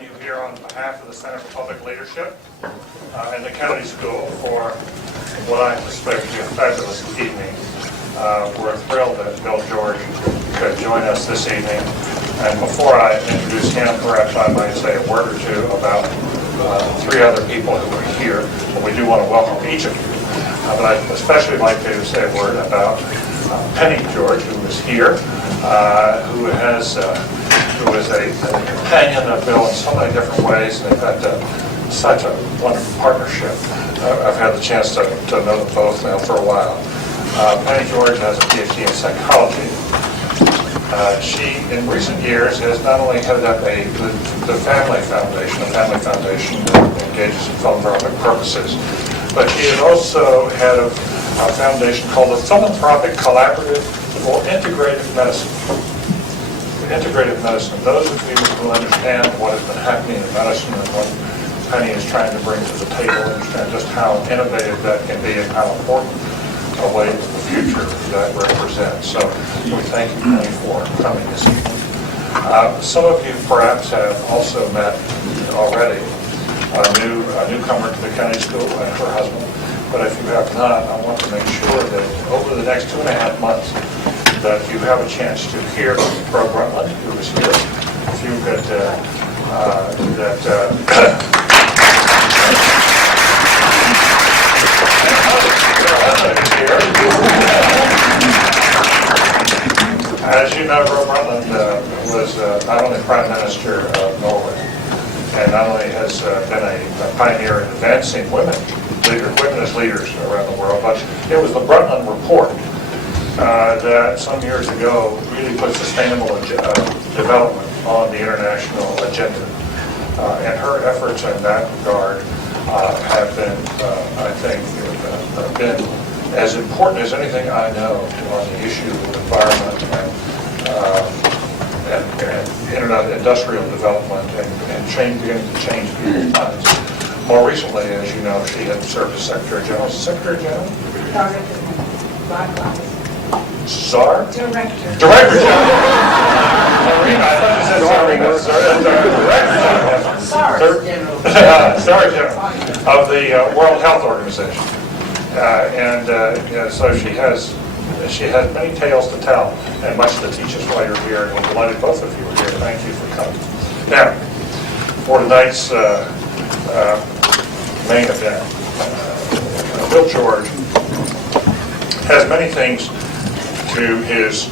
welcome you here on behalf of the Center for Public Leadership and the County School for what I anticipate to be a fabulous evening. We're thrilled that Bill George could join us this evening. And before I introduce him, perhaps I might say a word or two about three other people who are here. But we do want to welcome each of you. But I'd especially like to say a word about Penny George, who is here, who is a companion of Bill in so many different ways, and they've had such a wonderful partnership. I've had the chance to know them both now for a while. Penny George has a PhD in psychology. She, in recent years, has not only headed up the Family Foundation, a family foundation that engages in philanthropic purposes, but she is also head of a foundation called the Philanthropic Collaborative for Integrative Medicine. Integrative medicine. Those of you who understand what has been happening in medicine and what Penny is trying to bring to the table, understand just how innovative that can be and how important a way to the future that represents. So we thank you, Penny, for coming this evening. Some of you perhaps have also met already a newcomer to the county school and her husband. But if you have not, I want to make sure that over the next 2.5 months that you have a chance to hear Bro Brundtland, who is here. If you could, As you know, Bro Brundtland was not only Prime Minister of Norway, and not only has been a pioneer in advancing women as leaders around the world, but it was the Brundtland Report that some years ago really put sustainable development on the international agenda. And her efforts in that regard have been, I think, been as important as anything I know on the issue of environment and industrial development and beginning to change people's lives. More recently, as you know, she had served as Secretary General. Secretary General? Czar? Director General. Marina, I thought you said Director General. Czar General of the World Health Organization. So she has many tales to tell and much to teach us while you're here, and we're delighted both of you are here. Thank you for coming. Now, for tonight's main event, Bill George has many things to his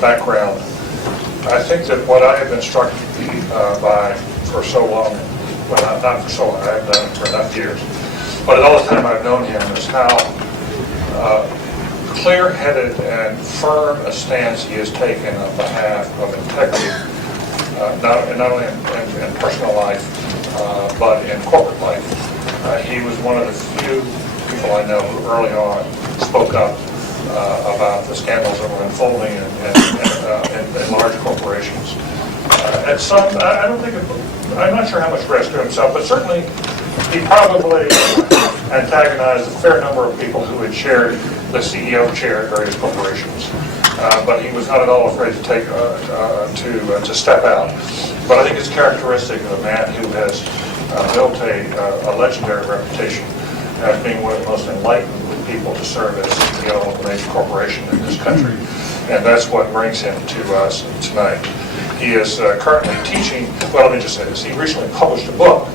background. I think that what I have been struck by for so long, well, not for so long, I have done it for enough years, but all the time I've known him is how clear-headed and firm a stance he has taken on behalf of integrity, not only in personal life, but in corporate life. He was one of the few people I know who early on spoke up about the scandals that were unfolding in large corporations. And some, I'm not sure how much risk to himself, but certainly he probably antagonized a fair number of people who had shared the CEO chair at various corporations. But he was not at all afraid to to step out. But I think it's characteristic of a man who has built a legendary reputation as being one of the most enlightened people to serve as CEO of a major corporation in this country. And that's what brings him to us tonight. He is currently teaching, well, let me just say this, he recently published a book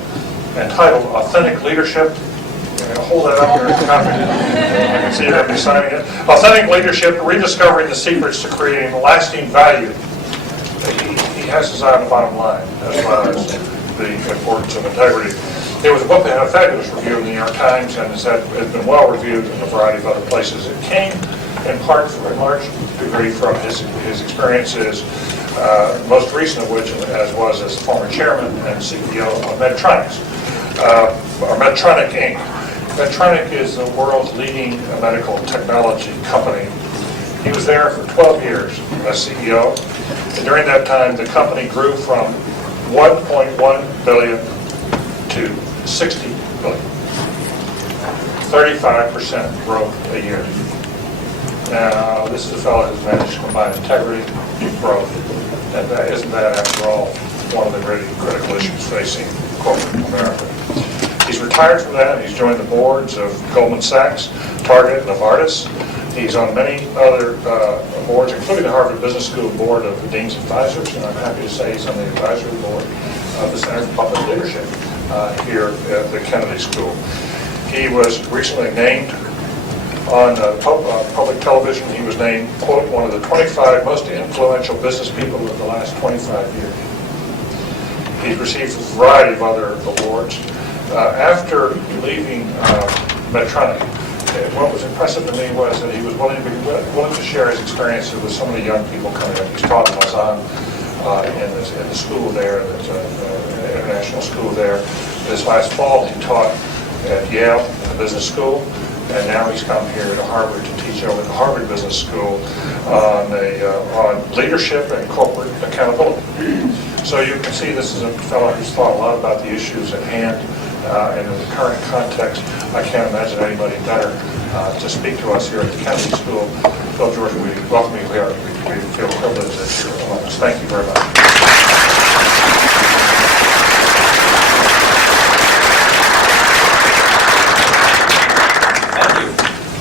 entitled Authentic Leadership. I'm going to hold that up here in copy. I can see that he's signing it. Authentic Leadership, Rediscovering the Secrets to Creating Lasting Value. He has his eye on the bottom line as far as the importance of integrity. It was a book that had a fabulous review in the New York Times and has been well reviewed in a variety of other places. It came in part, in large degree, from his experiences, most recent of which was as former chairman and CEO of Medtronic, or Medtronic Inc. Medtronic is the world's leading medical technology company. He was there for 12 years as CEO, and during that time the company grew from 1.1 billion to 60 billion. 35% growth a year. Now, this is a fellow who's managed to combine integrity and growth, and isn't that, after all, one of the really critical issues facing corporate America? He's retired from that. He's joined the boards of Goldman Sachs, Target, Novartis. He's on many other boards, including the Harvard Business School board of the Dean's Advisors, and I'm happy to say he's on the advisory board of the Center for Public Leadership here at the Kennedy School. He was recently named on public television. He was named, quote, one of the 25 most influential business people of the last 25 years. He's received a variety of other awards. After leaving Medtronic, what was impressive to me was that he was willing to share his experiences with some of the young people coming up. He's taught Mazan in the school there, the international school there. This last fall, he taught at Yale, the business school, and now he's come here to Harvard to teach over at the Harvard Business School on leadership and corporate accountability. So you can see this is a fellow who's thought a lot about the issues at hand, and in the current context, I can't imagine anybody better to speak to us here at the Kennedy School. Phil George, we welcome you here. We feel privileged that you're among us. Thank you very much.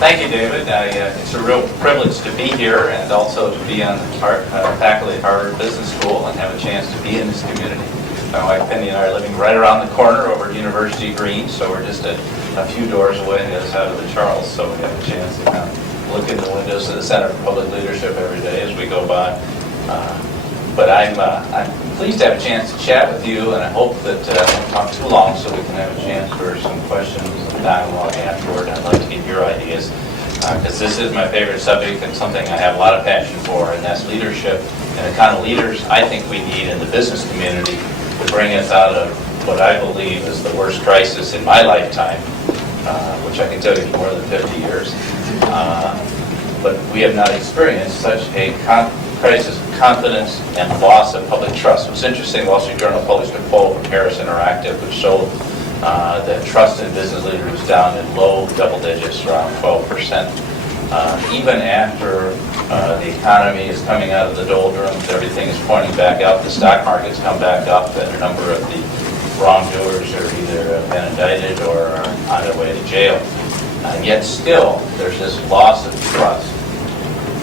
Thank you, David. It's a real privilege to be here and also to be on the faculty at Harvard Business School and have a chance to be in this community. My wife Penny and I are living right around the corner over at University Green, so we're just a few doors away on the other side of the Charles, so we have a chance to kind of look in the windows of the Center for Public Leadership every day as we go by. But I'm pleased to have a chance to chat with you, and I hope that I won't talk too long so we can have a chance for some questions and dialogue afterward. I'd like to get your ideas, because this is my favorite subject and something I have a lot of passion for, and that's leadership and the kind of leaders I think we need in the business community to bring us out of what I believe is the worst crisis in my lifetime, which I can tell you is more than 50 years. But we have not experienced such a crisis of confidence and loss of public trust. It was interesting, the Wall Street Journal published a poll from Harris Interactive which showed that trust in business leaders was down in low double digits, around 12%. Even after the economy is coming out of the doldrums, everything is pointing back up, the stock market's come back up, and a number of the wrongdoers are either been indicted or are on their way to jail. Yet still, there's this loss of trust.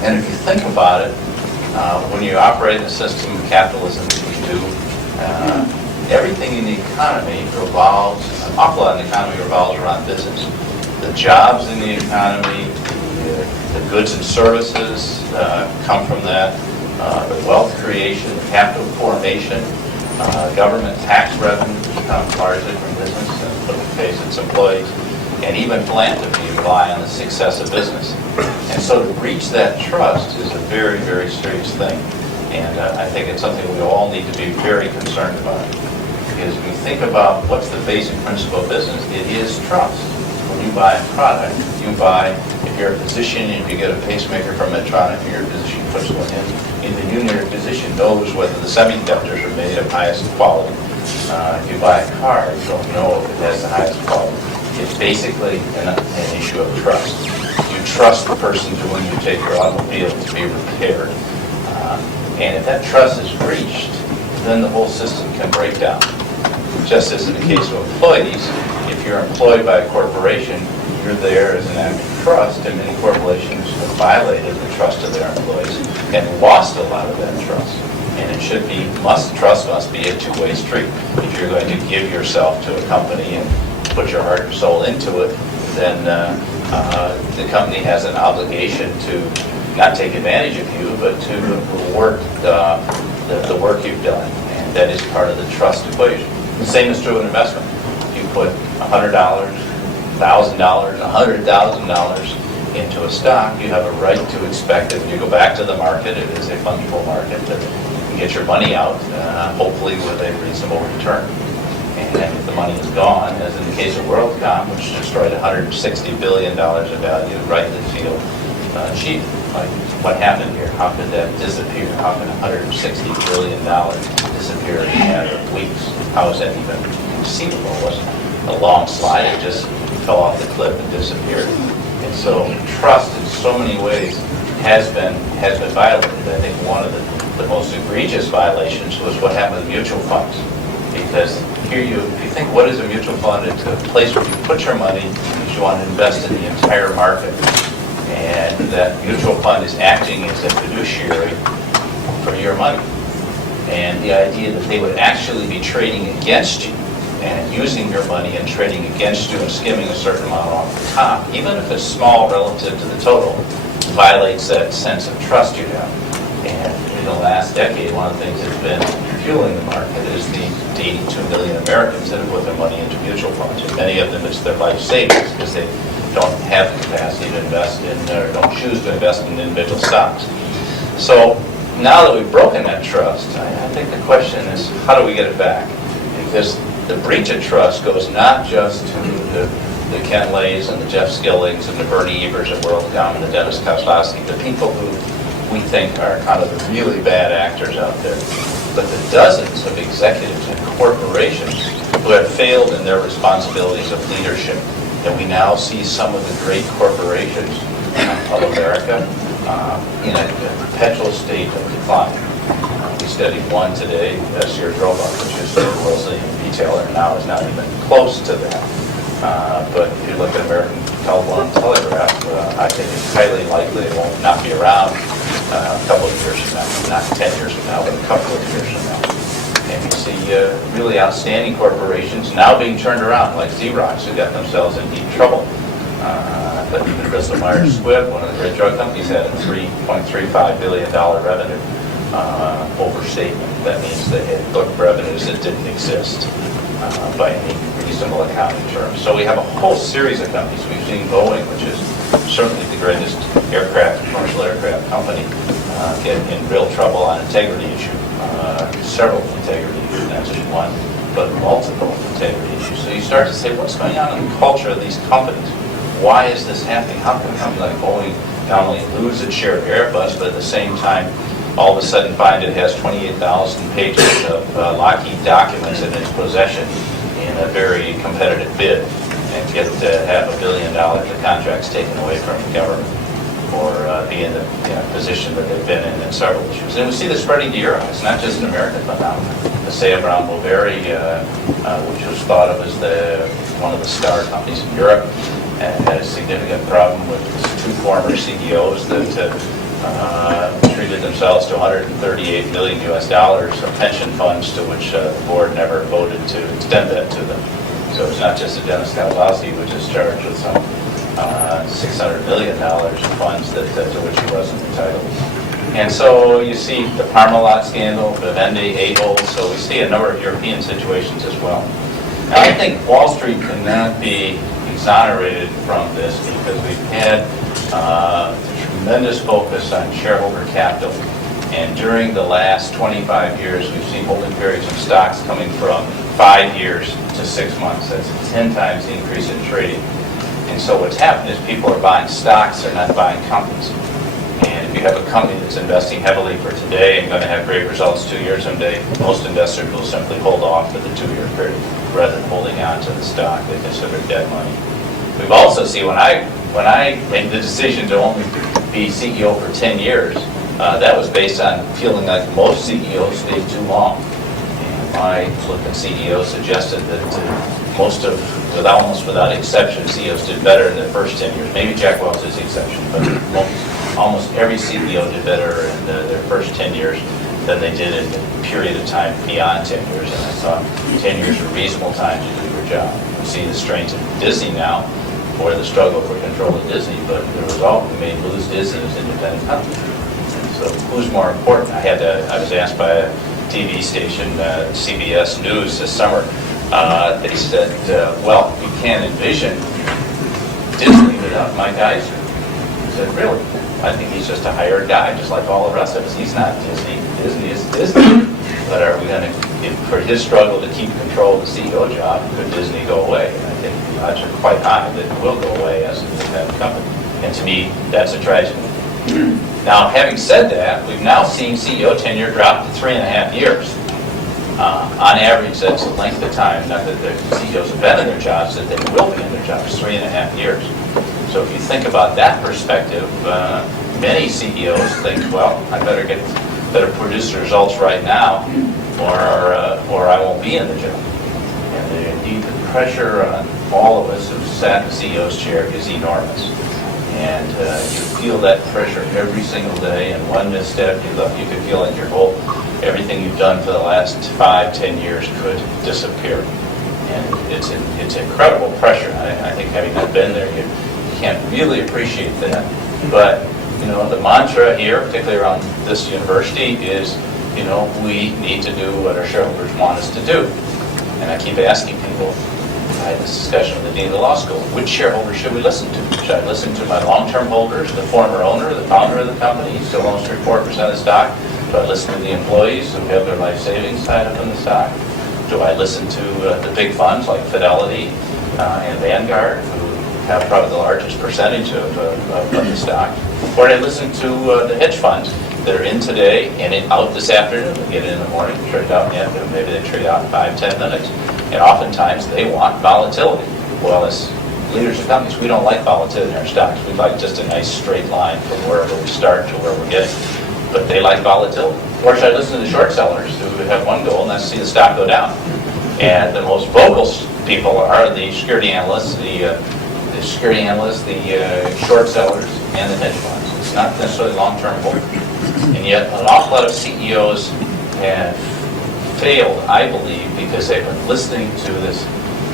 And if you think about it, when you operate in a system of capitalism, you do, everything in the economy revolves, an awful lot in the economy revolves around business. The jobs in the economy, the goods and services come from that, the wealth creation, capital formation, government tax revenue comes largely from business and what pays its employees, and even philanthropy rely on the success of business. And so to reach that trust is a very, very serious thing. And I think it's something we all need to be very concerned about. Because when you think about what's the basic principle of business, it is trust. When you buy a product, you buy, if you're a physician and you get a pacemaker from Medtronic, and your physician puts one in the unit, your physician knows whether the semiconductors are made of highest quality. If you buy a car, you don't know if it has the highest quality. It's basically an issue of trust. You trust the person to when you take your automobile to be repaired. And if that trust is breached, then the whole system can break down. Just as in the case of employees, if you're employed by a corporation, you're there as an act of trust, and many corporations have violated the trust of their employees and lost a lot of that trust. And it should be, trust must be a two-way street. If you're going to give yourself to a company and put your heart and soul into it, then the company has an obligation to not take advantage of you, but to reward the work you've done. And that is part of the trust equation. The same is true in investment. If you put $100, $1,000, $100,000 into a stock, you have a right to expect that when you go back to the market, it is a fungible market, that you can get your money out, hopefully with a reasonable return. And if the money is gone, as in the case of WorldCom, which destroyed $160 billion of value, rightly feel cheap. Like, what happened here? How could that disappear? How can $160 billion disappear in a matter of weeks? How is that even conceivable? It wasn't a long slide. It just fell off the cliff and disappeared. And so trust in so many ways has been violated. I think one of the most egregious violations was what happened with mutual funds. Because here if you think, what is a mutual fund? It's a place where you put your money because you want to invest in the entire market. And that mutual fund is acting as a fiduciary for your money. And the idea that they would actually be trading against you and using your money and trading against you and skimming a certain amount off the top, even if it's small relative to the total, violates that sense of trust you have. And in the last decade, one of the things that's been fueling the market is the 82 million Americans that have put their money into mutual funds. And many of them, it's their life savings because they don't have the capacity to invest in, or don't choose to invest in individual stocks. So now that we've broken that trust, I think the question is, how do we get it back? Because the breach of trust goes not just to the Ken Lays and the Jeff Skillings and the Bernie Evers of WorldCom and the Dennis Kozlowski, the people who we think are kind of the really bad actors out there, but the dozens of executives and corporations who have failed in their responsibilities of leadership. And we now see some of the great corporations of America in a perpetual state of decline. We studied one today, Sears Roebuck, which is the world's leading retailer, now is not even close to that. But if you look at American Telephone and Telegraph, I think it's highly likely it will not be around a couple of years from now, not 10 years from now, but a couple of years from now. And you see really outstanding corporations now being turned around, like Xerox, who got themselves in deep trouble. But even Bristol Myers Squibb, one of the great drug companies, had a $3.35 billion revenue overstatement. That means they had booked revenues that didn't exist by any reasonable accounting terms. So we have a whole series of companies. We've seen Boeing, which is certainly the greatest commercial aircraft company, get in real trouble on integrity issue. Several integrity issues, not just one, but multiple integrity issues. So you start to say, what's going on in the culture of these companies? Why is this happening? How can a company like Boeing not only lose its share of Airbus, but at the same time, all of a sudden find it has 28,000 pages of Lockheed documents in its possession in a very competitive bid, and get to have $1 billion of contracts taken away from the government, or be in the position that they've been in several issues. And we see this spreading to Europe. It's not just an American phenomenon. The Say Brown Boveri, which was thought of as one of the star companies in Europe, and had a significant problem with two former CEOs that treated themselves to $138 million of pension funds, to which the board never voted to extend that to them. So it's not just a Dennis Kozlowski, which is charged with some $600 million of funds to which he wasn't entitled. And so you see the Parmalat scandal, Vivendi, Ahold, so we see a number of European situations as well. Now, I think Wall Street cannot be exonerated from this because we've had tremendous focus on shareholder capital. And during the last 25 years, we've seen holding periods of stocks coming from 5 years to 6 months. That's a 10 times increase in trading. And so what's happened is people are buying stocks, they're not buying companies. And if you have a company that's investing heavily for today and going to have great results 2 years someday, most investors will simply hold off for the 2-year period rather than holding on to the stock. They consider dead money. We've also seen when I made the decision to only be CEO for 10 years, that was based on feeling like most CEOs stayed too long. And my look at CEOs suggested that almost without exception, CEOs did better in their first 10 years. Maybe Jack Welch is the exception, but almost every CEO did better in their first 10 years than they did in the period of time beyond 10 years. And I thought 10 years was a reasonable time to do your job. We see the strains of Disney now, or the struggle for control of Disney, but the result, we may lose Disney as an independent company. And so who's more important? I was asked by a TV station, CBS News this summer, they said, well, you can't envision Disney without Mike Eisner. I said, really? I think he's just a hired guy, just like all the rest of us. He's not Disney. Disney is Disney. But are we going to, for his struggle to keep control of the CEO job, could Disney go away? And I think the odds are quite high that it will go away as an independent company. And to me, that's a tragedy. Now, having said that, we've now seen CEO tenure drop to 3.5 years. On average, that's the length of time, not that the CEOs have been in their jobs, that they will be in their jobs, 3.5 years. So if you think about that perspective, many CEOs think, well, I better produce the results right now, or I won't be in the job. And indeed, the pressure on all of us who sat in the CEO's chair is enormous. And you feel that pressure every single day, and one misstep, you could feel like everything you've done for the last 5-10 years could disappear. And it's incredible pressure. I think having not been there, you can't really appreciate that. But, the mantra here, particularly around this university, is, we need to do what our shareholders want us to do. And I keep asking people, I had this discussion with the dean of the law school, which shareholders should we listen to? Should I listen to my long-term holders, the former owner, the founder of the company, he still owns 3-4% of the stock? Do I listen to the employees who have their life savings tied up in the stock? Do I listen to the big funds like Fidelity and Vanguard, who have probably the largest percentage of the stock? Or do I listen to the hedge funds that are in today and out this afternoon? They get in the morning, trade out in the afternoon, maybe they trade out in 5-10 minutes. And oftentimes they want volatility. Well, as leaders of companies, we don't like volatility in our stocks. We like just a nice straight line from wherever we start to where we're getting. But they like volatility. Or should I listen to the short sellers who have one goal, and that's to see the stock go down? And the most vocal people are the security analysts, the short sellers, and the hedge funds. It's not necessarily long-term holders. And yet, an awful lot of CEOs have failed, I believe, because they've been listening to this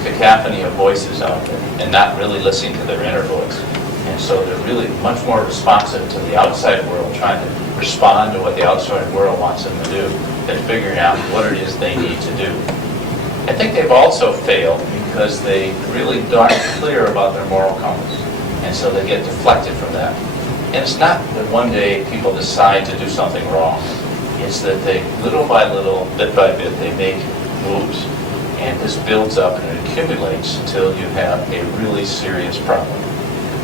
cacophony of voices out there and not really listening to their inner voice. And so they're really much more responsive to the outside world, trying to respond to what the outside world wants them to do, than figuring out what it is they need to do. I think they've also failed because they really aren't clear about their moral compass. And so they get deflected from that. And it's not that one day people decide to do something wrong. It's that they, little by little, bit by bit, they make moves. And this builds up and it accumulates until you have a really serious problem.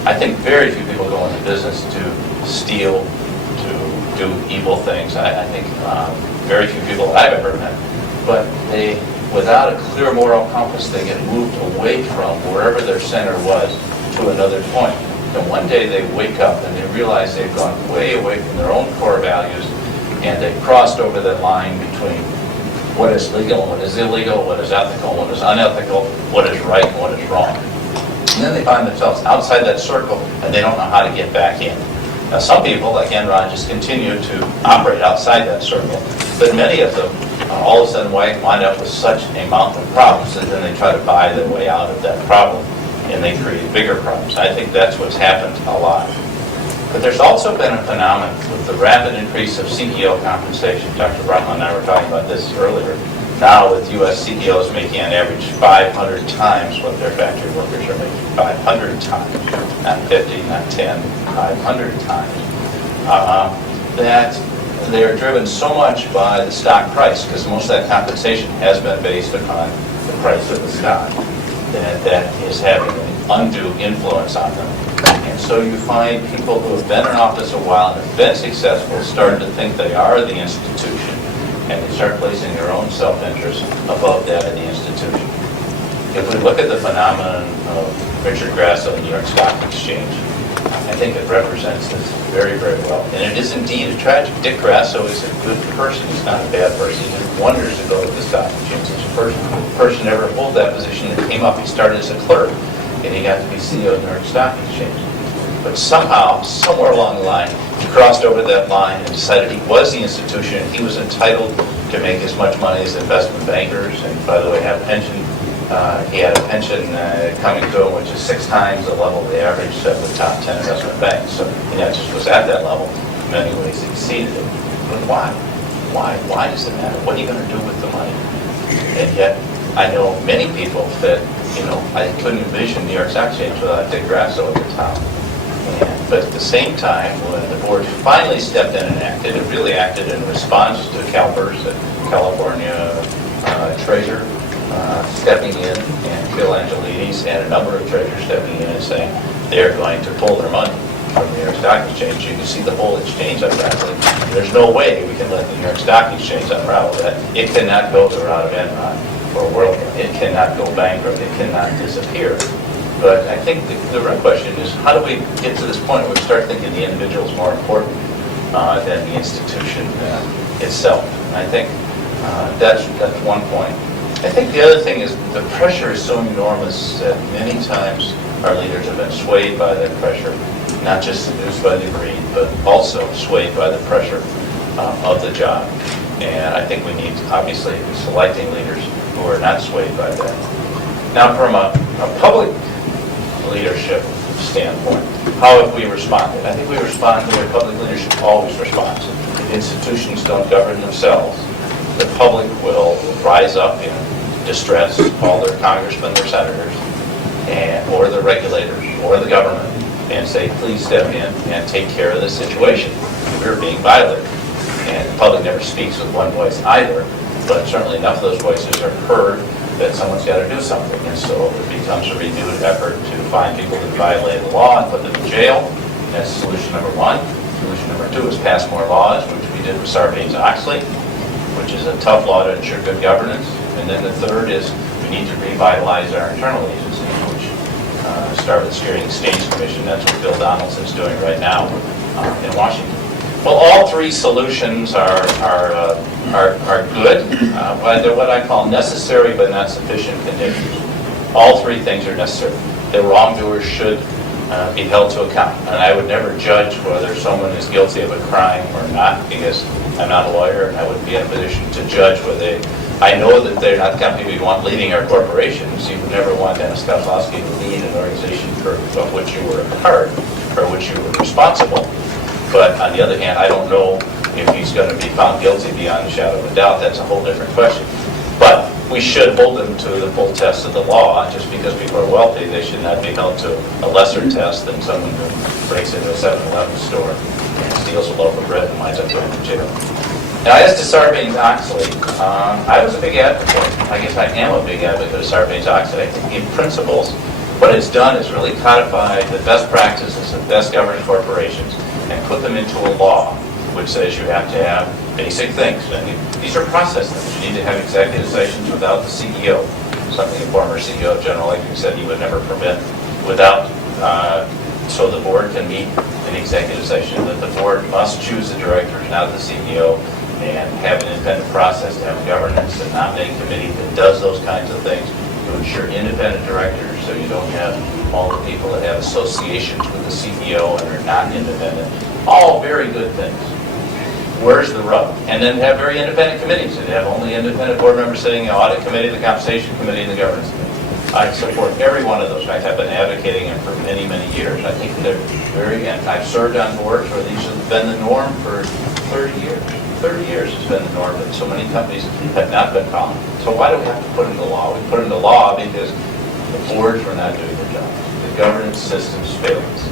I think very few people go into business to steal, to do evil things. I think very few people that I've ever met. But they, without a clear moral compass, they get moved away from wherever their center was to another point. And one day they wake up and they realize they've gone way away from their own core values, and they've crossed over that line between what is legal and what is illegal, what is ethical and what is unethical, what is right and what is wrong. And then they find themselves outside that circle, and they don't know how to get back in. Now, some people, like Enron, just continue to operate outside that circle, but many of them all of a sudden wind up with such a mountain of problems that then they try to buy their way out of that problem, and they create bigger problems. I think that's what's happened a lot. But there's also been a phenomenon with the rapid increase of CEO compensation. Dr. Brahma and I were talking about this earlier. Now with U.S. CEOs making on average 500 times what their factory workers are making. 500 times. Not 50, not 10, 500 times. That they're driven so much by the stock price, because most of that compensation has been based upon the price of the stock, that is having an undue influence on them. And so you find people who have been in office a while and have been successful start to think they are the institution, and they start placing their own self-interest above that of the institution. If we look at the phenomenon of Richard Grasso and New York Stock Exchange, I think it represents this very, very well. And it is indeed a tragedy. Dick Grasso is a good person. He's not a bad person. He did wonders to go to the stock exchange. He's a person never hold that position that came up. He started as a clerk, and he got to be CEO of New York Stock Exchange. But somehow, somewhere along the line, he crossed over that line and decided he was the institution, and he was entitled to make as much money as investment bankers, and by the way, have a pension. He had a pension coming to him, which is 6 times the level of the average of the top 10 investment banks. So he not just was at that level, in many ways exceeded it. But why? Why does it matter? What are you going to do with the money? And yet, I know many people that, I couldn't envision New York Stock Exchange without Dick Grasso at the top. But at the same time, when the board finally stepped in and acted, it really acted in response to CalPERS, the California treasurer, stepping in, and Phil Angelides and a number of treasurers stepping in and saying they're going to pull their money from the New York Stock Exchange. You can see the whole exchange unraveling. There's no way we can let the New York Stock Exchange unravel that. It cannot go the route of Enron or WorldCom. It cannot go bankrupt. It cannot disappear. But I think the real question is, how do we get to this point where we start thinking the individual is more important than the institution itself? And I think that's one point. I think the other thing is the pressure is so enormous that many times our leaders have been swayed by that pressure, not just seduced by the greed, but also swayed by the pressure of the job. And I think we need, obviously, selecting leaders who are not swayed by that. Now, from a public leadership standpoint, how have we responded? I think we respond the way public leadership always responds. If institutions don't govern themselves, the public will rise up in distress, call their congressmen, their senators, or the regulators, or the government, and say, please step in and take care of this situation. We're being violated. And the public never speaks with one voice either, but certainly enough of those voices are heard that someone's got to do something. And so it becomes a renewed effort to find people that violate the law and put them in jail. That's solution number one. Solution number two is pass more laws, which we did with Sarbanes-Oxley, which is a tough law to ensure good governance. And then the third is we need to revitalize our internal agencies, which start with the Steering Exchange Commission. That's what Bill Donaldson's doing right now in Washington. Well, all three solutions are good. They're what I call necessary but not sufficient conditions. All three things are necessary. The wrongdoers should be held to account. And I would never judge whether someone is guilty of a crime or not, because I'm not a lawyer and I wouldn't be in a position to judge whether I know that they're not the kind of people you want leading our corporations. You would never want Dennis Kozlowski to lead an organization of which you were a part or which you were responsible. But on the other hand, I don't know if he's going to be found guilty beyond a shadow of a doubt. That's a whole different question. But we should hold them to the full test of the law. Just because people are wealthy, they should not be held to a lesser test than someone who breaks into a 7-Eleven store and steals a loaf of bread and winds up going to jail. Now, as to Sarbanes-Oxley, I was a big advocate. I guess I am a big advocate of Sarbanes-Oxley. I think in principles, what it's done is really codify the best practices of best governed corporations and put them into a law, which says you have to have basic things. And these are process things. You need to have executive sessions without the CEO, something the former CEO of General Electric said he would never permit, without, so the board can meet an executive session, that the board must choose the directors, not the CEO, and have an independent process to have a governance and nominating committee that does those kinds of things to ensure independent directors, so you don't have all the people that have associations with the CEO and are not independent. All very good things. Where's the rub? And then have very independent committees and have only independent board members sitting in the audit committee, the compensation committee, and the governance committee. I support every one of those. I've been advocating them for many, many years. I think they're and I've served on boards where these have been the norm for 30 years. 30 years has been the norm, but so many companies have not been following. So why do we have to put in the law? We put in the law because the boards were not doing their job. The governance systems failed us.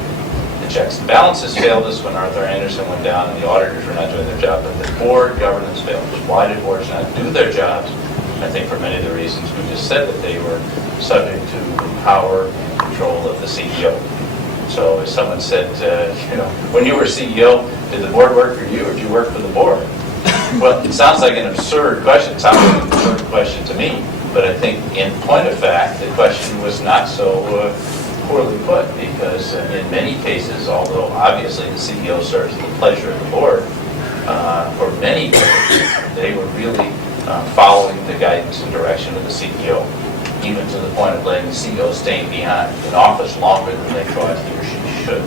The checks and balances failed us when Arthur Andersen went down and the auditors were not doing their job, but the board governance failed us. Why did boards not do their jobs? I think for many of the reasons we just said, that they were subject to the power and control of the CEO. So if someone said, when you were CEO, did the board work for you or did you work for the board? Well, it sounds like an absurd question. It sounds like an absurd question to me. But I think in point of fact, the question was not so poorly put, because in many cases, although obviously the CEO serves at the pleasure of the board, for many years, they were really following the guidance and direction of the CEO, even to the point of letting the CEO stay behind in office longer than they thought he or she should.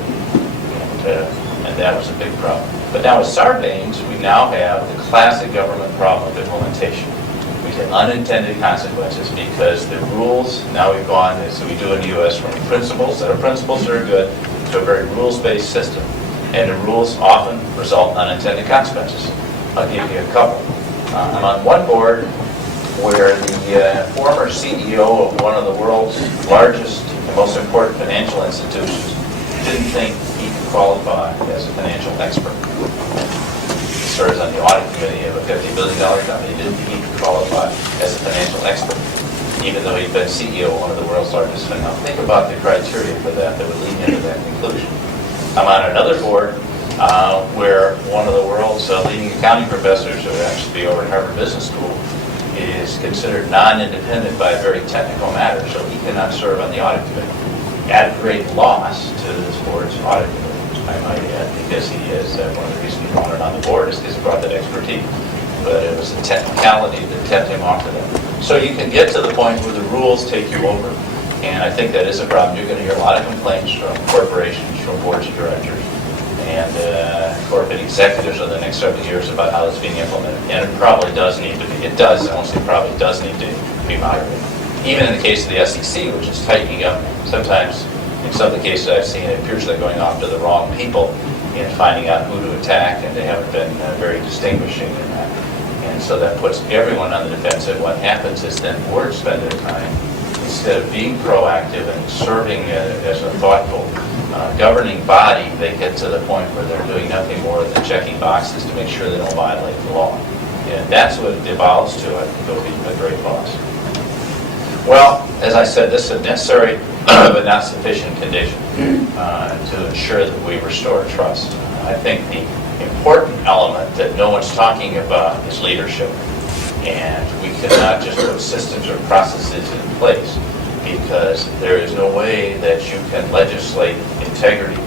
And that was a big problem. But now with Sarbanes, we now have the classic government problem of implementation. We get unintended consequences because the rules, now we've gone, as we do in the U.S., from principles that are good to a very rules-based system. And the rules often result in unintended consequences. I'll give you a couple. I'm on one board where the former CEO of one of the world's largest and most important financial institutions didn't think he could qualify as a financial expert. He serves on the audit committee of a $50 billion company. He didn't think he could qualify as a financial expert, even though he'd been CEO of one of the world's largest. Now think about the criteria for that would lead him to that conclusion. I'm on another board where one of the world's leading accounting professors, who happens to be over at Harvard Business School, is considered non-independent by a very technical matter, so he cannot serve on the audit committee. at great loss to this board's audit committee, I might add, because he is, one of the reasons he wanted on the board is because he brought that expertise. But it was a technicality that kept him off of that. So you can get to the point where the rules take you over, and I think that is a problem. You're going to hear a lot of complaints from corporations, from boards of directors, and corporate executives over the next several years about how it's being implemented. And it probably does need to be. It does, I won't say probably does need to be moderated. Even in the case of the SEC, which is tightening up, sometimes in some of the cases I've seen, it appears they're going after the wrong people in finding out who to attack, and they haven't been very distinguishing in that. And so that puts everyone on the defensive. What happens is then boards spend their time, instead of being proactive and serving as a thoughtful governing body, they get to the point where they're doing nothing more than checking boxes to make sure they don't violate the law. And that's what it devolves to. I think it'll be a great loss. Well, as I said, this is a necessary but not sufficient condition to ensure that we restore trust. I think the important element that no one's talking about is leadership. And we cannot just put systems or processes in place, because there is no way that you can legislate integrity.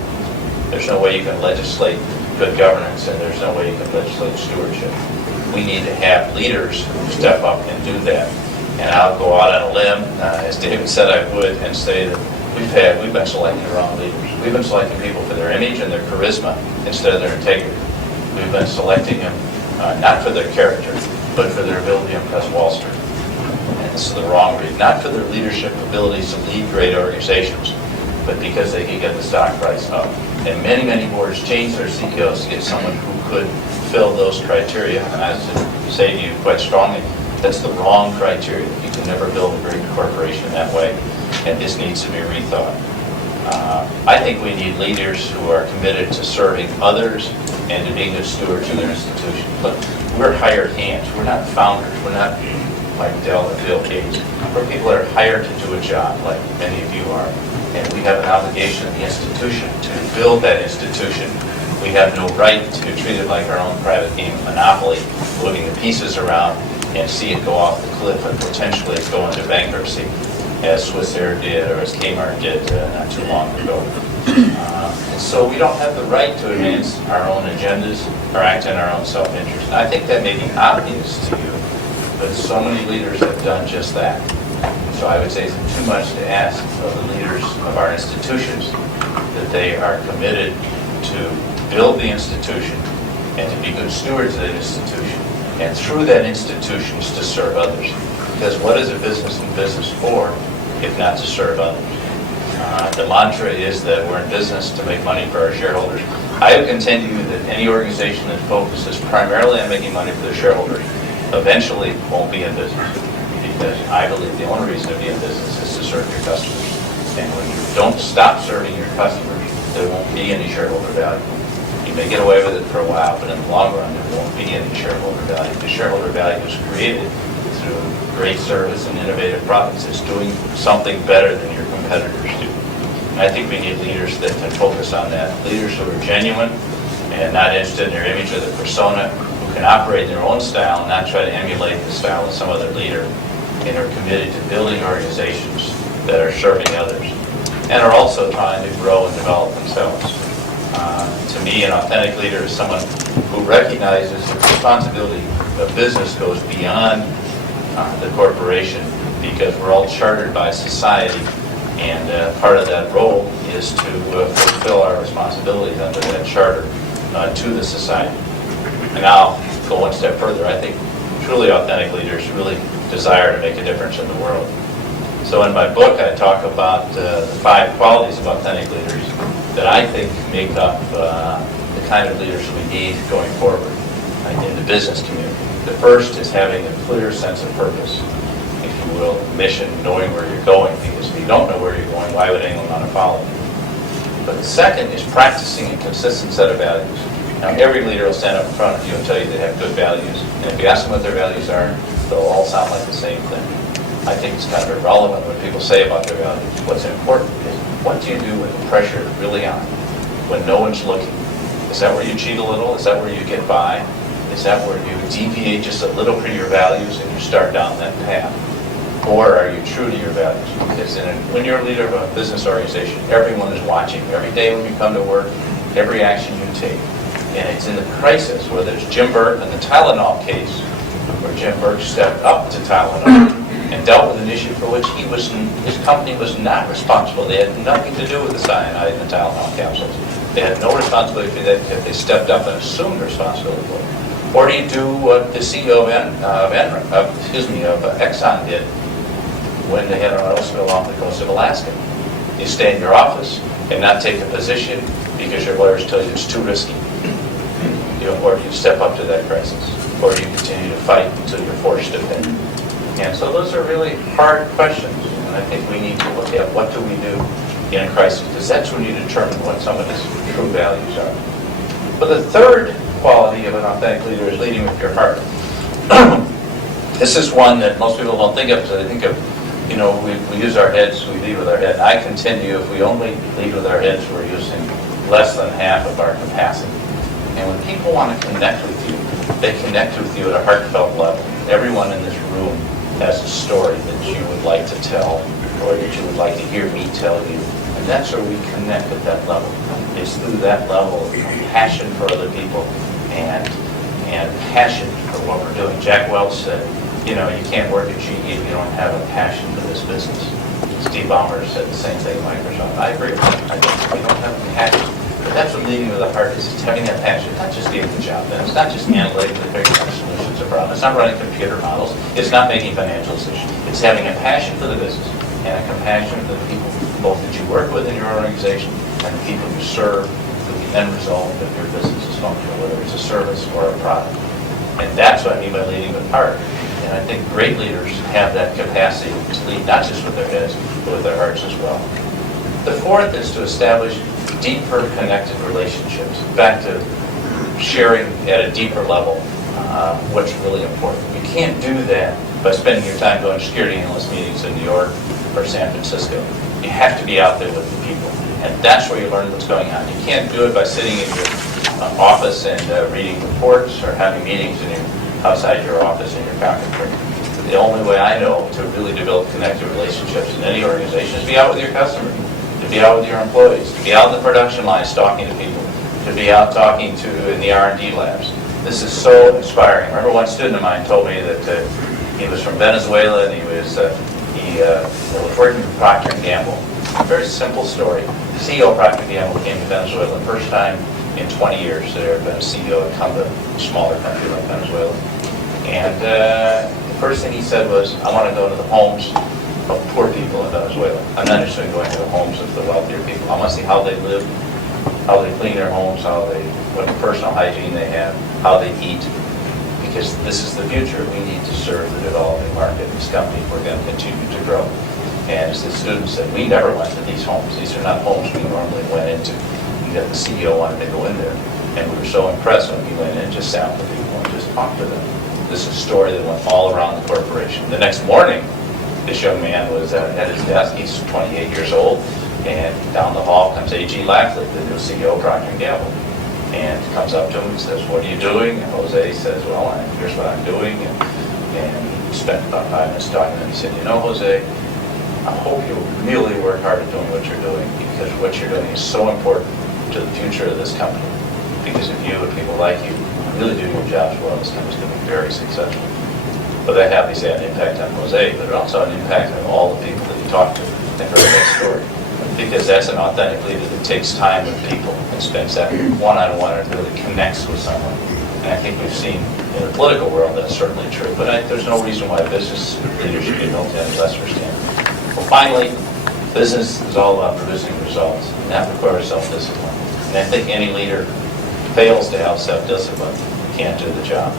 There's no way you can legislate good governance, and there's no way you can legislate stewardship. We need to have leaders who step up and do that. And I'll go out on a limb, as David said I would, and say that we've been selecting the wrong leaders. We've been selecting people for their image and their charisma instead of their integrity. We've been selecting them not for their character, but for their ability to impress Wall Street. And this is the wrong reason. Not for their leadership abilities to lead great organizations, but because they can get the stock price up. And many, many boards change their CEOs to get someone who could fill those criteria. And I would say to you quite strongly, that's the wrong criteria. You can never build a great corporation that way, and this needs to be rethought. I think we need leaders who are committed to serving others and to being good stewards of their institution. Look, we're hired hands. We're not founders. We're not like Dell or Bill Gates. We're people that are hired to do a job, like many of you are. And we have an obligation of the institution to build that institution. We have no right to treat it like our own private game of Monopoly, moving the pieces around and see it go off the cliff and potentially go into bankruptcy, as Swiss Air did or as Kmart did not too long ago. And so we don't have the right to advance our own agendas or act in our own self-interest. And I think that may be obvious to you, but so many leaders have done just that. So I would say it's too much to ask of the leaders of our institutions that they are committed to build the institution and to be good stewards of that institution, and through that institution to serve others. Because what is a business in business for if not to serve others? The mantra is that we're in business to make money for our shareholders. I would contend to you that any organization that focuses primarily on making money for their shareholders eventually won't be in business. Because I believe the only reason to be in business is to serve your customers. And when you don't stop serving your customers, there won't be any shareholder value. You may get away with it for a while, but in the long run, there won't be any shareholder value. The shareholder value is created through great service and innovative products. It's doing something better than your competitors do. And I think we need leaders that can focus on that. Leaders who are genuine and not interested in their image or their persona, who can operate in their own style and not try to emulate the style of some other leader, and are committed to building organizations that are serving others, and are also trying to grow and develop themselves. To me, an authentic leader is someone who recognizes the responsibility of business goes beyond the corporation, because we're all chartered by society, and part of that role is to fulfill our responsibilities under that charter to the society. And I'll go one step further. I think truly authentic leaders really desire to make a difference in the world. So in my book, I talk about the 5 qualities of authentic leaders that I think make up the kind of leaders we need going forward in the business community. The first is having a clear sense of purpose, if you will, mission, knowing where you're going, because if you don't know where you're going, why would anyone want to follow you? But the second is practicing a consistent set of values. Now, every leader will stand up in front of you and tell you they have good values, and if you ask them what their values are, they'll all sound like the same thing. I think it's kind of irrelevant what people say about their values. What's important is, what do you do when the pressure is really on, when no one's looking? Is that where you cheat a little? Is that where you get by? Is that where you deviate just a little from your values and you start down that path? Or are you true to your values? Because when you're a leader of a business organization, everyone is watching. Every day when you come to work, every action you take. And it's in the crisis, whether it's Jim Burke and the Tylenol case, where Jim Burke stepped up to Tylenol and dealt with an issue for which his company was not responsible. They had nothing to do with the cyanide in the Tylenol capsules. They had no responsibility for that if they stepped up and assumed responsibility for it. Or do you do what the CEO of Exxon did when they had an oil spill off the coast of Alaska? You stay in your office and not take a position because your lawyers tell you it's too risky. Or do you step up to that crisis? Or do you continue to fight until you're forced to pay? And so those are really hard questions. And I think we need to look at what do we do in a crisis, because that's when you determine what somebody's true values are. But the third quality of an authentic leader is leading with your heart. This is one that most people don't think of, because they think of, we use our heads, we lead with our head. I contend to you, if we only lead with our heads, we're using less than half of our capacity. And when people want to connect with you, they connect with you at a heartfelt level. Everyone in this room has a story that you would like to tell, or that you would like to hear me tell you. And that's where we connect at that level. It's through that level of passion for other people and passion for what we're doing. Jack Welch said, you can't work at GE if you don't have a passion for this business. Steve Ballmer said the same thing at Microsoft. I agree with that. I think we don't have a passion. But that's what leading with the heart is. It's having that passion. It's not just getting the job done. It's not just analytically figuring out solutions to problems. It's not running computer models. It's not making financial decisions. It's having a passion for the business and a compassion for the people, both that you work with in your organization and the people you serve, with the end result of your business is functional, whether it's a service or a product. And that's what I mean by leading with heart. And I think great leaders have that capacity to lead not just with their heads, but with their hearts as well. The fourth is to establish deeper connected relationships, back to sharing at a deeper level what's really important. You can't do that by spending your time going to security analyst meetings in New York or San Francisco. You have to be out there with the people, and that's where you learn what's going on. You can't do it by sitting in your office and reading reports or having meetings outside your office in your conference room. The only way I know to really develop connected relationships in any organization is to be out with your customers, to be out with your employees, to be out in the production lines talking to people, to be out talking to in the R&D labs. This is so inspiring. I remember one student of mine told me that he was from Venezuela and he was working for Procter & Gamble. A very simple story. The CEO of Procter & Gamble came to Venezuela the first time in 20 years. There had been a CEO had come to a smaller country like Venezuela. And the first thing he said was, I want to go to the homes of poor people in Venezuela. I'm not interested in going to the homes of the wealthier people. I want to see how they live, how they clean their homes, what personal hygiene they have, how they eat. Because this is the future. We need to serve the developing market. This company, we're going to continue to grow. And as the student said, we never went to these homes. These are not homes we normally went into. Yet the CEO wanted to go in there. And we were so impressed when we went in, just sat with people and just talked to them. This is a story that went all around the corporation. The next morning, this young man was at his desk. He's 28 years old. And down the hall comes A.G. Lackley, the new CEO of Procter & Gamble. And comes up to him and says, what are you doing? And Jose says, well, here's what I'm doing. And he spent about 5 minutes talking to him. He said, Jose, I hope you really work hard at doing what you're doing, because what you're doing is so important to the future of this company. Because if you and people like you really do your jobs well, this company's going to be very successful. But that obviously had an impact on Jose, but it also had an impact on all the people that you talk to and heard that story. Because that's an authentic leader that takes time with people and spends that one-on-one and really connects with someone. And I think we've seen in the political world that's certainly true. But there's no reason why business leaders should be held to any lesser standard. Well, finally, business is all about producing results, and that requires self-discipline. And I think any leader fails to have self-discipline can't do the job.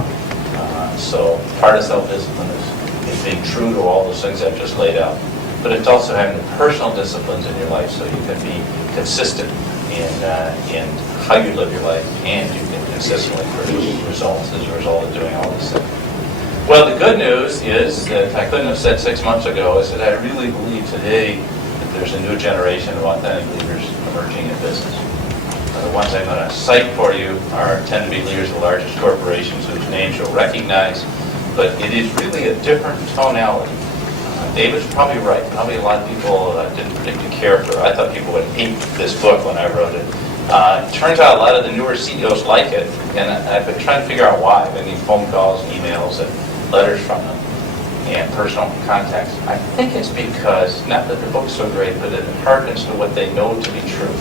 So part of self-discipline is being true to all those things I've just laid out. But it's also having the personal disciplines in your life so you can be consistent in how you live your life, and you can consistently produce results as a result of doing all these things. Well, the good news is that I couldn't have said 6 months ago, is that I really believe today that there's a new generation of authentic leaders emerging in business. The ones I'm going to cite for you tend to be leaders of the largest corporations whose names you'll recognize, but it is really a different tonality. David's probably right. Probably a lot of people didn't particularly care for it. I thought people would hate this book when I wrote it. It turns out a lot of the newer CEOs like it, and I've been trying to figure out why. I've been getting phone calls, emails, and letters from them, and personal contacts. I think it's because, not that the book's so great, but it harkens to what they know to be true,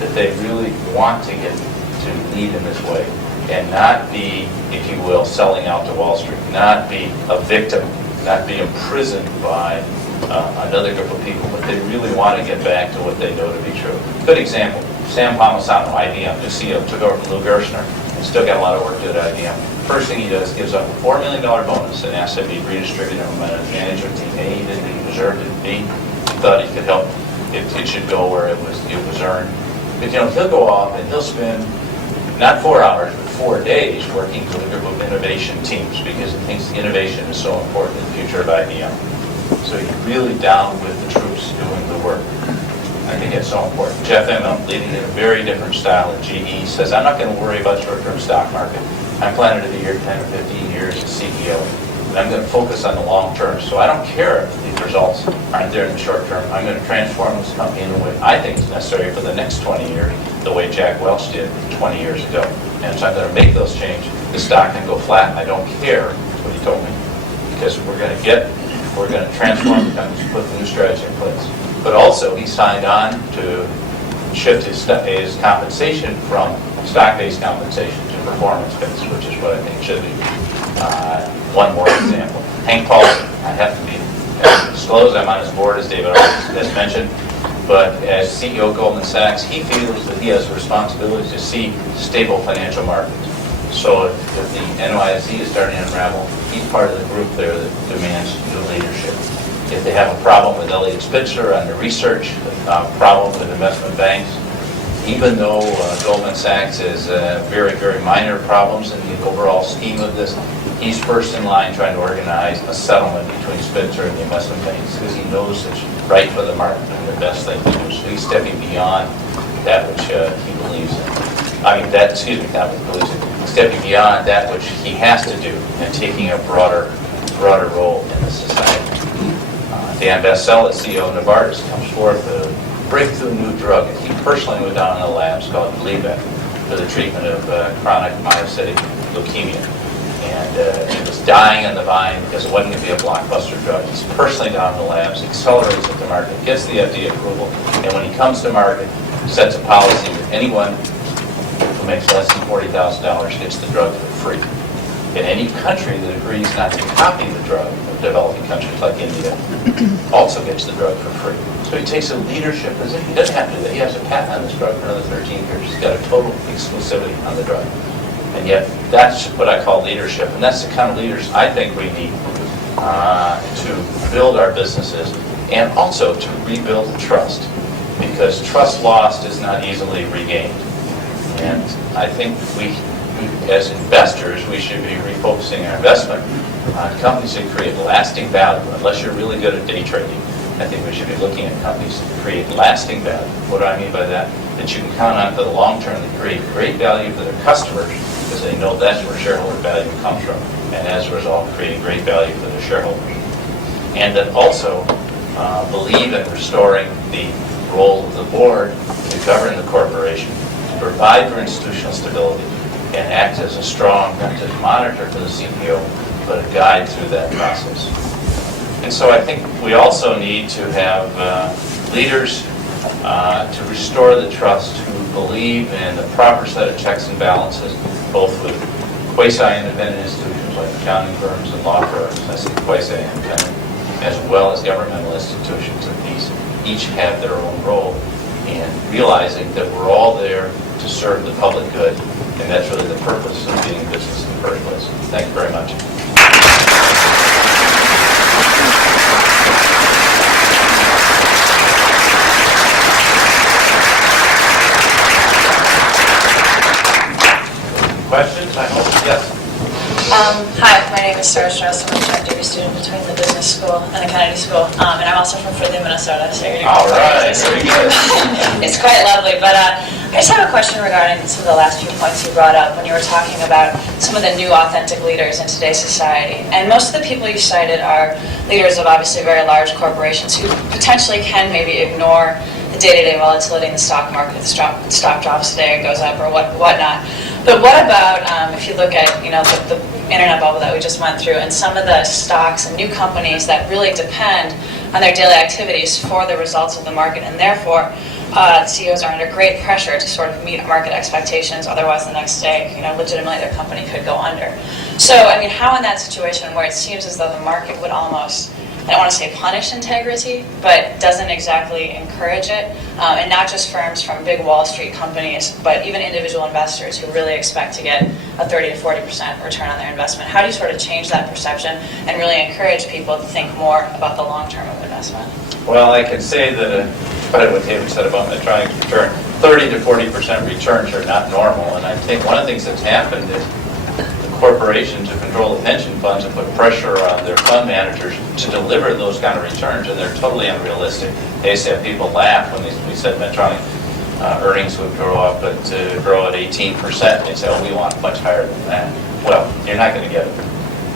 that they really want to get to lead in this way, and not be, if you will, selling out to Wall Street, not be a victim, not be imprisoned by another group of people, but they really want to get back to what they know to be true. Good example, Sam Palmisano, IBM, the CEO, took over from Lou Gerstner, and still got a lot of work to do at IBM. First thing he does, gives up a $4 million bonus and asks it be redistributed among a management team. A, he didn't think he deserved it. B, he thought he could help. It should go where it was earned. But he'll go off and he'll spend not 4 hours, but 4 days working with a group of innovation teams because he thinks innovation is so important in the future of IBM. So he's really down with the troops doing the work. I think it's so important. Jeff Immelt, leading in a very different style at GE, says, I'm not going to worry about short-term stock market. I'm planning to be here 10 or 15 years as CEO, and I'm going to focus on the long term. So I don't care if these results aren't there in the short term. I'm going to transform this company in a way I think is necessary for the next 20 years, the way Jack Welch did 20 years ago. And so I'm going to make those changes. The stock can go flat. I don't care, is what he told me, because we're going to transform the company, put the new strategy in place. But also, he signed on to shift his compensation from stock-based compensation to performance-based, which is what I think it should be. One more example. Hank Paulson, I have to be disclosed, I'm on his board, as David has mentioned, but as CEO of Goldman Sachs, he feels that he has a responsibility to see stable financial markets. So if the NYSE is starting to unravel, he's part of the group there that demands new leadership. If they have a problem with Elliott Spitzer on the research, a problem with investment banks, even though Goldman Sachs has very, very minor problems in the overall scheme of this, he's first in line trying to organize a settlement between Spitzer and the investment banks because he knows it's right for the market and the best thing to do. So he's stepping beyond that which he believes in. Stepping beyond that which he has to do and taking a broader role in the society. Dan Bassell, CEO of Novartis, comes forth with a breakthrough new drug. He personally went down in the labs called Gleevec for the treatment of chronic myocytic leukemia. And it was dying on the vine because it wasn't going to be a blockbuster drug. He's personally down in the labs, accelerates it to market, gets the FDA approval, and when he comes to market, sets a policy that anyone who makes less than $40,000 gets the drug for free. In any country that agrees not to copy the drug, developing countries like India, also gets the drug for free. So he takes a leadership position. He doesn't have to do that. He has a patent on this drug for another 13 years. He's got a total exclusivity on the drug. And yet, that's what I call leadership. And that's the kind of leaders I think we need to build our businesses and also to rebuild the trust. Because trust lost is not easily regained. And I think we as investors, we should be refocusing our investment on companies that create lasting value. Unless you're really good at day trading, I think we should be looking at companies that create lasting value. What do I mean by that? That you can count on for the long term. They create great value for their customers because they know that's where shareholder value comes from. And as a result, creating great value for their shareholders. And that also believe in restoring the role of the board to govern the corporation, to provide for institutional stability, and act as a strong, not just monitor for the CEO, but a guide through that process. And so I think we also need to have leaders to restore the trust, who believe in the proper set of checks and balances, both with quasi-independent institutions like accounting firms and law firms, I say quasi-independent, as well as governmental institutions. And these each have their own role in realizing that we're all there to serve the public good. And that's really the purpose of being in business in the first place. Thank you very much. Questions? I hope. Yes. Hi, my name is Sarah Strauss. I'm an executive university student between the business school and the Kennedy School, and I'm also from Fridley, Minnesota, so you're All right, very good. It's quite lovely, but I just have a question regarding some of the last few points you brought up when you were talking about some of the new authentic leaders in today's society. And most of the people you cited are leaders of obviously very large corporations who potentially can maybe ignore the day-to-day volatility in the stock market. If the stock drops today, it goes up, or whatnot. But what about if you look at the internet bubble that we just went through, and some of the stocks and new companies that really depend on their daily activities for the results of the market, and therefore CEOs are under great pressure to sort of meet market expectations. Otherwise, the next day, legitimately their company could go under. So, I mean, how in that situation where it seems as though the market would almost, I don't want to say punish integrity, but doesn't exactly encourage it, and not just firms from big Wall Street companies, but even individual investors who really expect to get a 30 to 40% return on their investment. How do you sort of change that perception and really encourage people to think more about the long term of investment? Well, I can say that what David said about Medtronic's return, 30 to 40% returns are not normal, and I think one of the things that's happened is corporations who control the pension funds have put pressure on their fund managers to deliver those kind of returns, and they're totally unrealistic. They used to have people laugh when we said Medtronic earnings would grow at 18%. They say, oh, we want much higher than that. Well, you're not going to get it,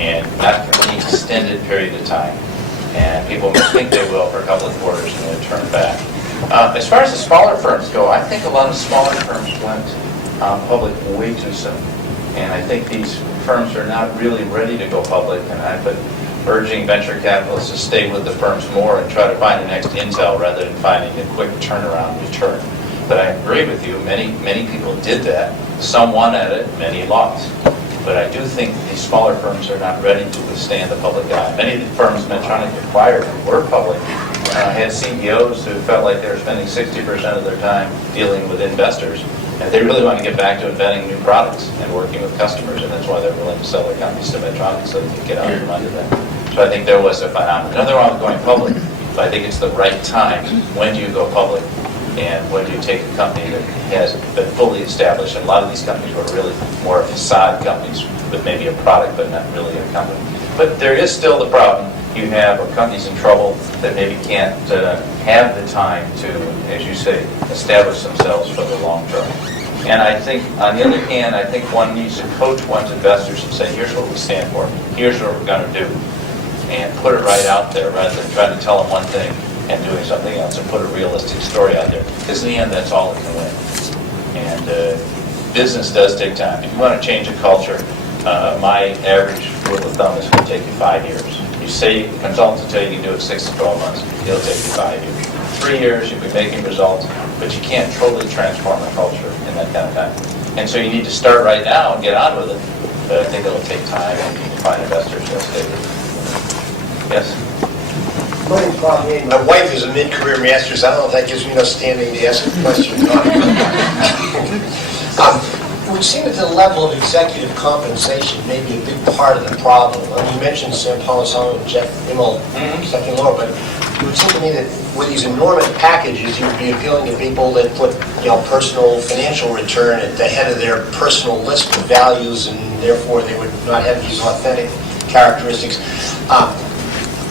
and not for any extended period of time. And people may think they will for a couple of quarters and then turn back. As far as the smaller firms go, I think a lot of smaller firms went public way too soon. And I think these firms are not really ready to go public, and I've been urging venture capitalists to stay with the firms more and try to find the next Intel rather than finding a quick turnaround return. But I agree with you, many people did that. Some won at it, many lost. But I do think these smaller firms are not ready to withstand the public eye. Many of the firms Medtronic acquired were public. Had CEOs who felt like they were spending 60% of their time dealing with investors, and they really want to get back to inventing new products and working with customers, and that's why they're willing to sell their companies to Medtronic so they can get out from under that. So I think there was a phenomenon. Nothing wrong with going public, but I think it's the right time. When do you go public? And when do you take a company that has been fully established? And a lot of these companies were really more facade companies with maybe a product but not really a company. But there is still the problem. You have companies in trouble that maybe can't have the time to, as you say, establish themselves for the long term. And I think, on the other hand, I think one needs to coach one's investors and say, here's what we stand for, here's what we're going to do, and put it right out there rather than trying to tell them one thing and doing something else, and put a realistic story out there. Because in the end, that's all that can win. And business does take time. If you want to change a culture, my average rule of thumb is going to take you 5 years. You say, consultants tell you can do it 6 to 12 months. It'll take you 5 years. 3 years, you'll be making results, but you can't totally transform a culture in that kind of time. And so you need to start right now and get on with it. But I think it'll take time, and you can find investors who'll stay with it. Yes? My name's Bob Hayden. My wife is a mid-career master's. I don't know if that gives me enough standing to ask a question. It would seem that the level of executive compensation may be a big part of the problem. You mentioned Sam Polisano and Jeff Immel, second lower, but it would seem to me that with these enormous packages, you would be appealing to people that put, personal financial return at the head of their personal list of values, and therefore they would not have these authentic characteristics.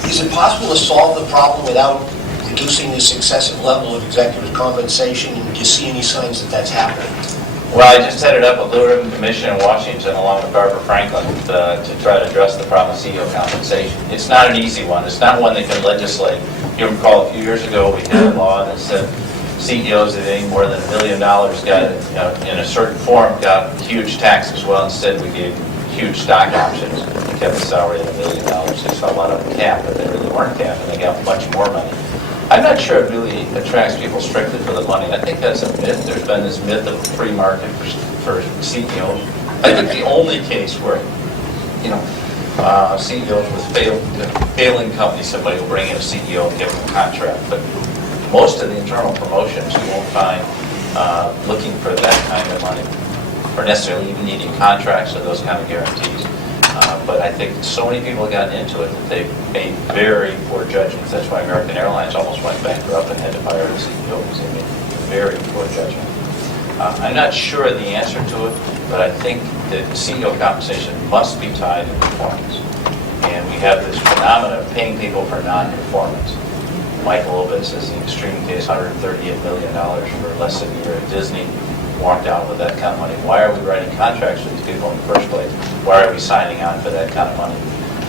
Is it possible to solve the problem without reducing this excessive level of executive compensation? And do you see any signs that that's happening? Well, I just headed up a Blue Ribbon Commission in Washington along with Barbara Franklin to try to address the problem of CEO compensation. It's not an easy one. It's not one that can legislate. You recall a few years ago we had a law that said CEOs that any more than $1 million got, in a certain form, got huge taxes. Well, instead we gave huge stock options. We kept the salary at $1 million. They saw a lot of them capped, but they really weren't capped, and they got much more money. I'm not sure it really attracts people strictly for the money. I think that's a myth. There's been this myth of a free market for CEOs. I think the only case where, CEOs with failing companies, somebody will bring in a CEO and give them a contract. But most of the internal promotions, you won't find looking for that kind of money, or necessarily even needing contracts or those kind of guarantees. But I think so many people have gotten into it that they've made very poor judgments. That's why American Airlines almost went bankrupt and had to fire the CEO because they made very poor judgment. I'm not sure of the answer to it, but I think that CEO compensation must be tied to performance. And we have this phenomenon of paying people for non-performance. Michael Ovitz is the extreme case, $138 million for less than a year at Disney, walked out with that kind of money. Why are we writing contracts with these people in the first place? Why are we signing on for that kind of money?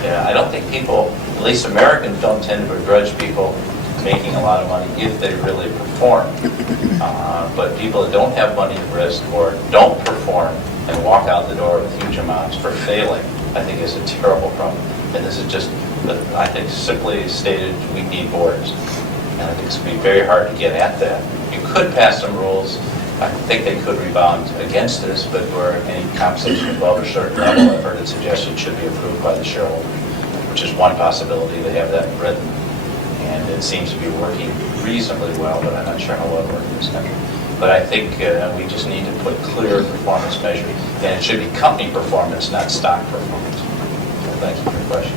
I don't think people, at least Americans, don't tend to begrudge people making a lot of money if they really perform. But people that don't have money at risk or don't perform and walk out the door with huge amounts for failing, I think is a terrible problem. And this is just, I think, simply stated, we need boards. And I think it's going to be very hard to get at that. You could pass some rules. I think they could rebound against this, but where any compensation above a certain level, I've heard it suggested should be approved by the shareholders, which is one possibility. They have that written. And it seems to be working reasonably well, but I'm not sure how well it works in this country. But I think we just need to put clear performance measures, and it should be company performance, not stock performance. So thank you for your question.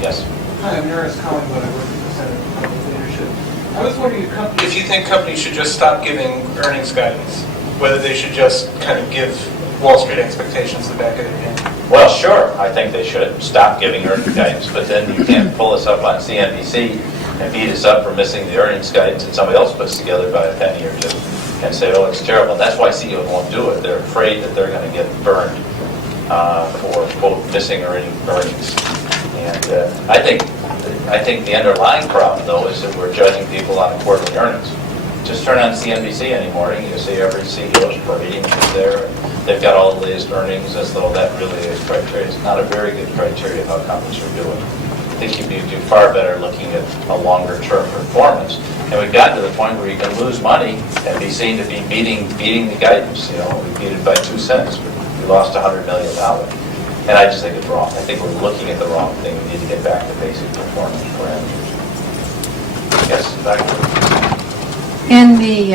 Yes? Hi, I'm Norris Collingwood. I work at the Center for Public Leadership. I was wondering if you think companies should just stop giving earnings guidance, whether they should just kind of give Wall Street expectations the back of their hand. Well, sure, I think they should stop giving earnings guidance, but then you can't pull us up on CNBC and beat us up for missing the earnings guidance that somebody else puts together by a penny or two and say, oh, it's terrible. And that's why CEOs won't do it. They're afraid that they're going to get burned for, quote, missing earnings. And I think the underlying problem, though, is that we're judging people on quarterly earnings. Just turn on CNBC any morning, you see every CEO's parading is there. They've got all the latest earnings as though that really is criteria. It's not a very good criteria of how companies are doing. I think you'd do far better looking at a longer-term performance. And we've gotten to the point where you can lose money and be seen to be beating the guidance. You know, we beat it by 2 cents, but we lost $100 million. And I just think it's wrong. I think we're looking at the wrong thing. We need to get back to basic performance parameters. Yes, back. In the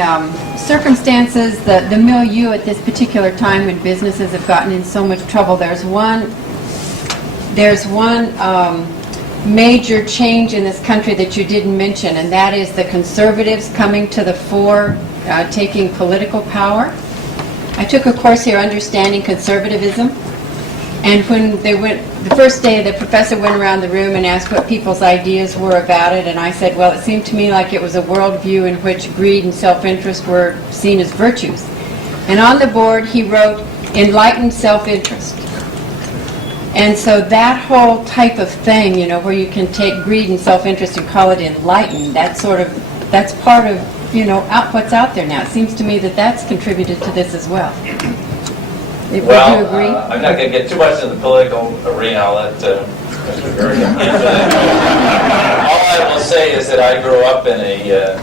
circumstances, the milieu at this particular time when businesses have gotten in so much trouble, there's one major change in this country that you didn't mention, and that is the conservatives coming to the fore, taking political power. I took a course here, Understanding Conservatism, and when they went, the first day the professor went around the room and asked what people's ideas were about it, and I said, well, it seemed to me like it was a worldview in which greed and self-interest were seen as virtues. And on the board he wrote, enlightened self-interest. And so that whole type of thing, you know, where you can take greed and self-interest and call it enlightened, that's part of, you know, what's out there now. It seems to me that that's contributed to this as well. Would you agree? I'm not going to get too much into the political arena. I'll let Mr. Gurry get into that. All I will say is that I grew up in a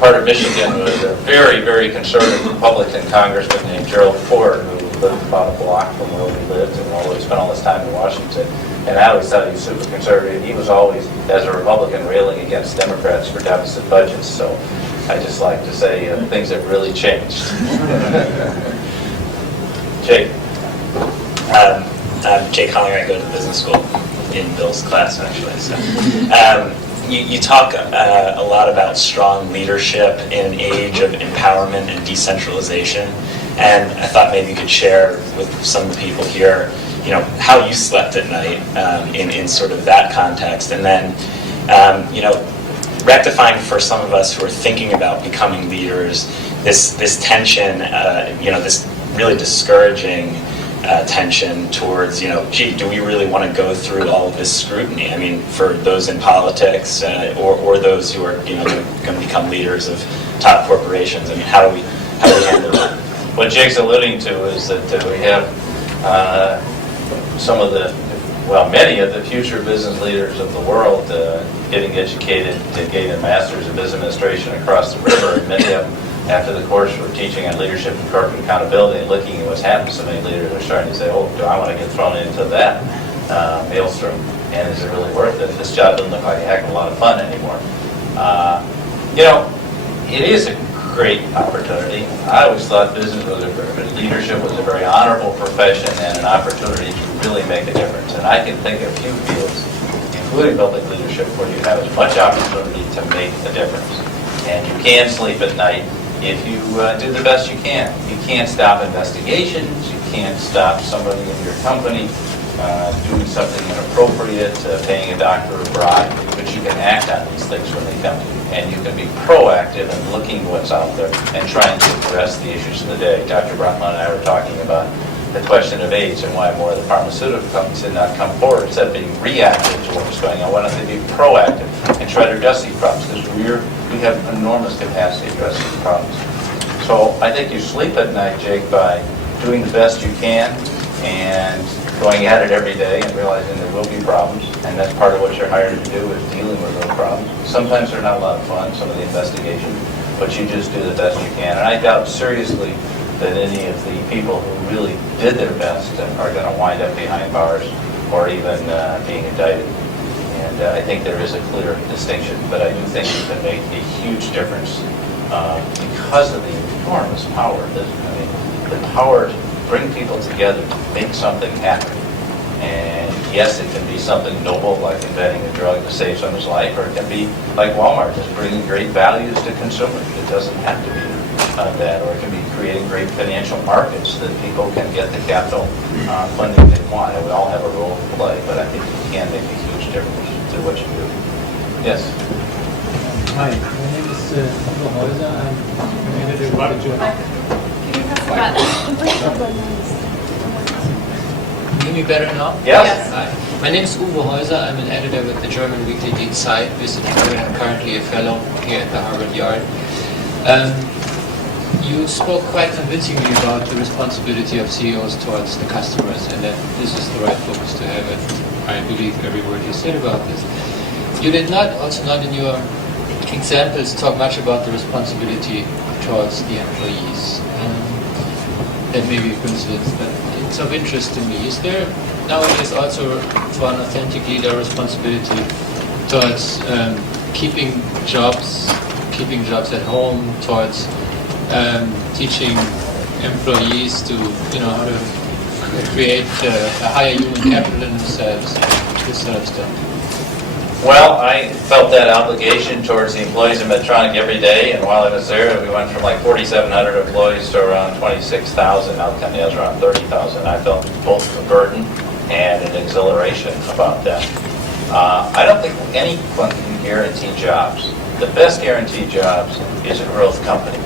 part of Michigan with a very, very conservative Republican congressman named Gerald Ford, who lived about a block from where we lived and always spent all his time in Washington. And I always thought he was super conservative. He was always, as a Republican, railing against Democrats for deficit budgets. So I just like to say things have really changed. Jake. I'm Jake Collinger. I go to the business school in Bill's class, actually. So, you talk a lot about strong leadership in an age of empowerment and decentralization, and I thought maybe you could share with some of the people here, you know, how you slept at night in sort of that context, and then, you know, rectifying for some of us who are thinking about becoming leaders, this tension, you know, this really discouraging tension towards, you know, gee, do we really want to go through all of this scrutiny? I mean, for those in politics or those who are, you know, going to become leaders of top corporations. I mean, how do we handle that? What Jake's alluding to is that we have some of the, well, many of the future business leaders of the world getting educated, getting a master's in business administration across the river, and many of them, after the course, we're teaching on leadership and corporate accountability and looking at what's happened. So many leaders are starting to say, oh, do I want to get thrown into that maelstrom? And is it really worth it? This job doesn't look like a heck of a lot of fun anymore. You know, it is a great opportunity. I always thought business was leadership was a very honorable profession and an opportunity to really make a difference. And I can think of few fields, including public leadership, where you have as much opportunity to make a difference. And you can sleep at night if you do the best you can. You can't stop investigations. You can't stop somebody in your company doing something inappropriate, paying a doctor abroad, but you can act on these things when they come to you. And you can be proactive in looking what's out there and trying to address the issues of the day. Dr. Brotman and I were talking about the question of AIDS and why more of the pharmaceutical companies did not come forward. Instead of being reactive to what was going on, why don't they be proactive and try to address these problems? Because we have enormous capacity to address these problems. So I think you sleep at night, Jake, by doing the best you can and going at it every day and realizing there will be problems. And that's part of what you're hired to do, is dealing with those problems. Sometimes they're not a lot of fun, some of the investigation, but you just do the best you can. And I doubt seriously that any of the people who really did their best are going to wind up behind bars or even being indicted. And I think there is a clear distinction, but I do think you can make a huge difference because of the enormous power. The power to bring people together to make something happen. And yes, it can be something noble like inventing a drug to save someone's life, or it can be like Walmart, just bringing great values to consumers. It doesn't have to be that, or it can be creating great financial markets that people can get the capital funding they want. And we all have a role to play, but I think you can make a huge difference to what you do. Yes? Hi, my name is Uwe Häuser. I'm editor of the journal. Can you hear me better now? Yes. Hi. My name is Uwe Häuser. I'm an editor with the German weekly Die Zeit, and I'm currently a fellow here at the Harvard Yard. You spoke quite convincingly about the responsibility of CEOs towards the customers, and that this is the right focus to have, and I believe every word you said about this. You did not, also not in your examples, talk much about the responsibility towards the employees. That may be a coincidence, but it's of interest to me. Is there nowadays also, for an authentic leader, responsibility towards keeping jobs at home, towards teaching employees to, how to create a higher human capital in themselves, this sort of stuff? Well, I felt that obligation towards the employees of Medtronic every day, and while I was there, we went from like 4,700 employees to around 26,000. Now the company has around 30,000. I felt both a burden and an exhilaration about that. I don't think anyone can guarantee jobs. The best guaranteed jobs is a growth company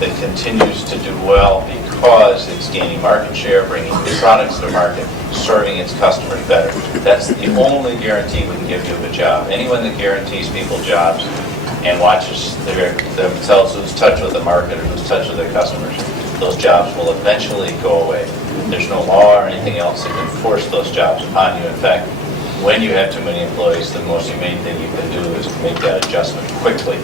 that continues to do well because it's gaining market share, bringing new products to market, serving its customers better. That's the only guarantee we can give you of a job. Anyone that guarantees people jobs and watches themselves lose touch with the market or lose touch with their customers, those jobs will eventually go away. There's no law or anything else that can force those jobs upon you. In fact, when you have too many employees, the most humane thing you can do is to make that adjustment quickly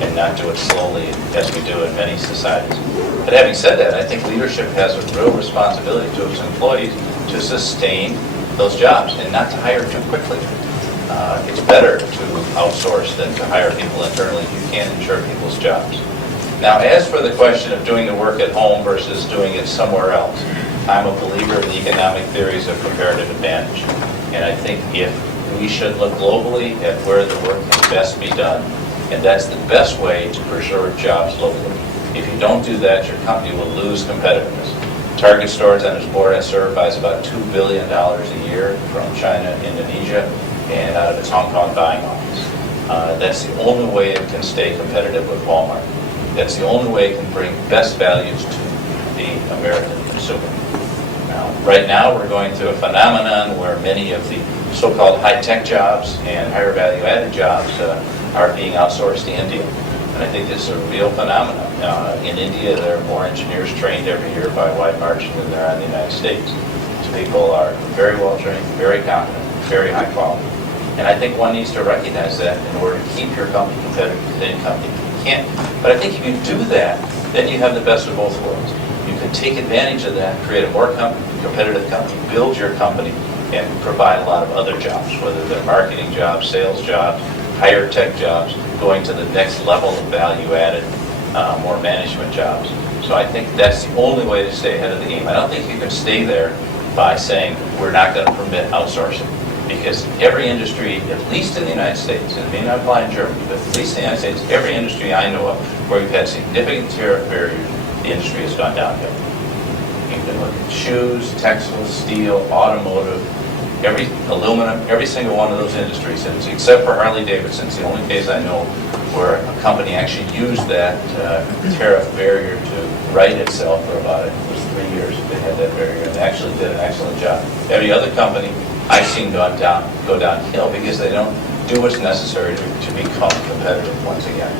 and not do it slowly as we do in many societies. But having said that, I think leadership has a real responsibility to its employees to sustain those jobs and not to hire too quickly. It's better to outsource than to hire people internally if you can't ensure people's jobs. Now, as for the question of doing the work at home versus doing it somewhere else, I'm a believer in the economic theories of comparative advantage. And I think if we should look globally at where the work can best be done, and that's the best way to preserve jobs locally. If you don't do that, your company will lose competitiveness. Target Stores on its board I serve buys about $2 billion a year from China, Indonesia, and out of its Hong Kong buying office. That's the only way it can stay competitive with Walmart. That's the only way it can bring best values to the American consumer. Now, right now, we're going through a phenomenon where many of the so-called high-tech jobs and higher value-added jobs are being outsourced to India. And I think this is a real phenomenon. In India, there are more engineers trained every year by a wide margin than there are in the United States. So people are very well trained, very competent, very high quality. And I think one needs to recognize that in order to keep your company competitive with any company. You can't. But I think if you do that, then you have the best of both worlds. You can take advantage of that, create a more competitive company, build your company, and provide a lot of other jobs, whether they're marketing jobs, sales jobs, higher tech jobs, going to the next level of value-added, more management jobs. So I think that's the only way to stay ahead of the game. I don't think you can stay there by saying we're not going to permit outsourcing, because every industry, at least in the United States, and it may not apply in Germany, but at least in the United States, every industry I know of where we've had significant tariff barriers, the industry has gone downhill. You can look at shoes, textiles, steel, automotive, every aluminum, every single one of those industries, and except for Harley-Davidson, it's the only case I know where a company actually used that tariff barrier to right itself for about, it was 3 years they had that barrier, and they actually did an excellent job. Every other company I've seen go downhill because they don't do what's necessary to become competitive once again.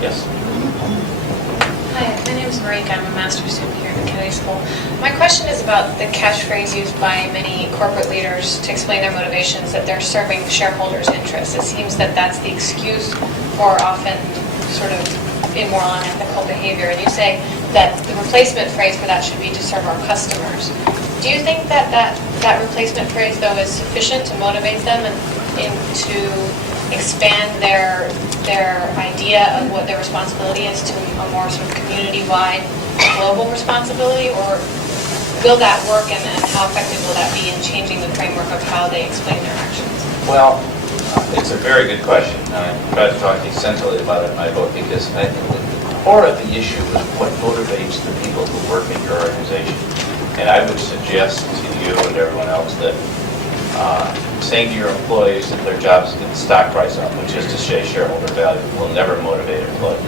Yes? Hi, my name is Marika. I'm a master's student here at the Kennedy School. My question is about the catchphrase used by many corporate leaders to explain their motivations, that they're serving shareholders' interests. It seems that that's the excuse for often sort of immoral and unethical behavior. And you say that the replacement phrase for that should be to serve our customers. Do you think that that replacement phrase, though, is sufficient to motivate them and to expand their idea of what their responsibility is to a more sort of community-wide global responsibility, or will that work, and how effective will that be in changing the framework of how they explain their actions? Well, it's a very good question. I try to talk extensively about it in my book because I think the core of the issue is what motivates the people who work in your organization. And I would suggest to you and everyone else that saying to your employees that their job is to get the stock price up, which is to say shareholder value, will never motivate employees.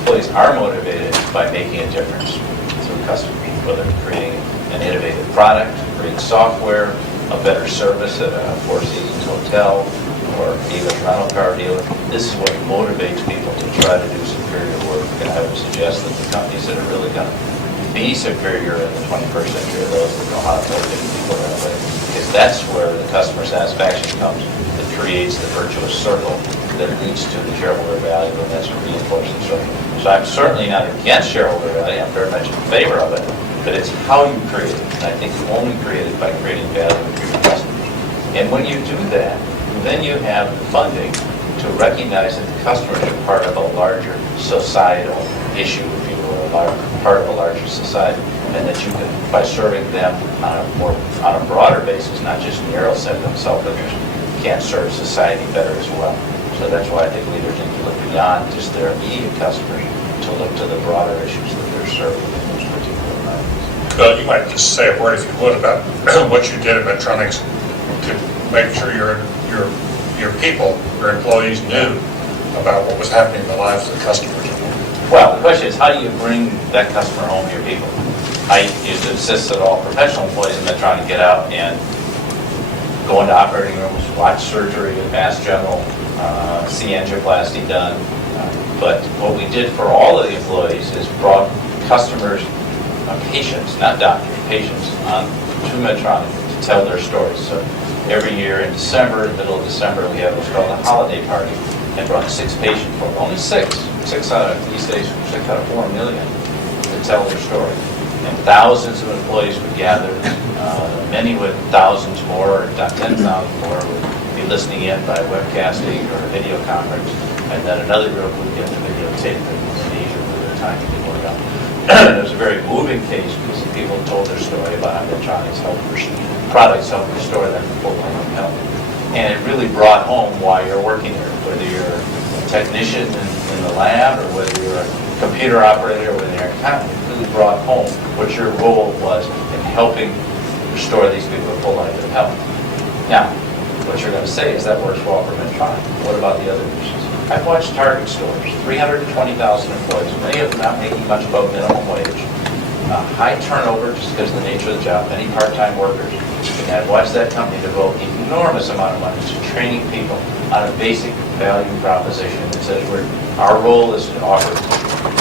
Employees are motivated by making a difference through customers, whether it's creating an innovative product, creating software, a better service at a Four Seasons hotel, or even a rental car dealer. This is what motivates people to try to do superior work. And I would suggest that the companies that are really going to be superior in the 21st century are those that know how to motivate people that way. Because that's where the customer satisfaction comes, that creates the virtuous circle that leads to the shareholder value, and that's a reinforcing circle. So I'm certainly not against shareholder value, I'm very much in favor of it, but it's how you create it. And I think you only create it by creating value for your customers. And when you do that, then you have the funding to recognize that the customers are part of a larger societal issue, if you will, part of a larger society, and that you can, by serving them on a broader basis, not just narrow set of self-interest, can serve society better as well. So that's why I think leaders need to look beyond just their immediate customers to look to the broader issues that they're serving in those particular environments. Bill, you might just say a word, if you would, about what you did at Medtronic to make sure your people, your employees knew about what was happening in the lives of the customers. Well, the question is, how do you bring that customer home to your people? I used to insist that all professional employees in Medtronic get out and go into operating rooms, watch surgery at Mass General, see angioplasty done. But what we did for all of the employees is brought customers, patients, not doctors, patients, to Medtronic to tell their stories. So every year in December, in the middle of December, we have what's called a holiday party, and brought 6 patients from, only 6 out of, these days, 6 out of 4 million, to tell their story. And thousands of employees would gather, many with thousands more, or 10,000 more, would be listening in by webcasting or video conference, and then another group would get the videotape in Asia for their time to get work out. It was a very moving case because the people told their story about how Medtronic's products help restore them to full health. And it really brought home why you're working here, whether you're a technician in the lab, or whether you're a computer operator, or whether you're an accountant. It really brought home what your role was in helping restore these people to full life and health. Now, what you're going to say is that works well for Medtronic. What about the other niches? I've watched Target stores, 320,000 employees, many of them not making much above minimum wage, high turnover just because of the nature of the job, many part-time workers. And I've watched that company devote an enormous amount of money to training people on a basic value proposition that says our role is to offer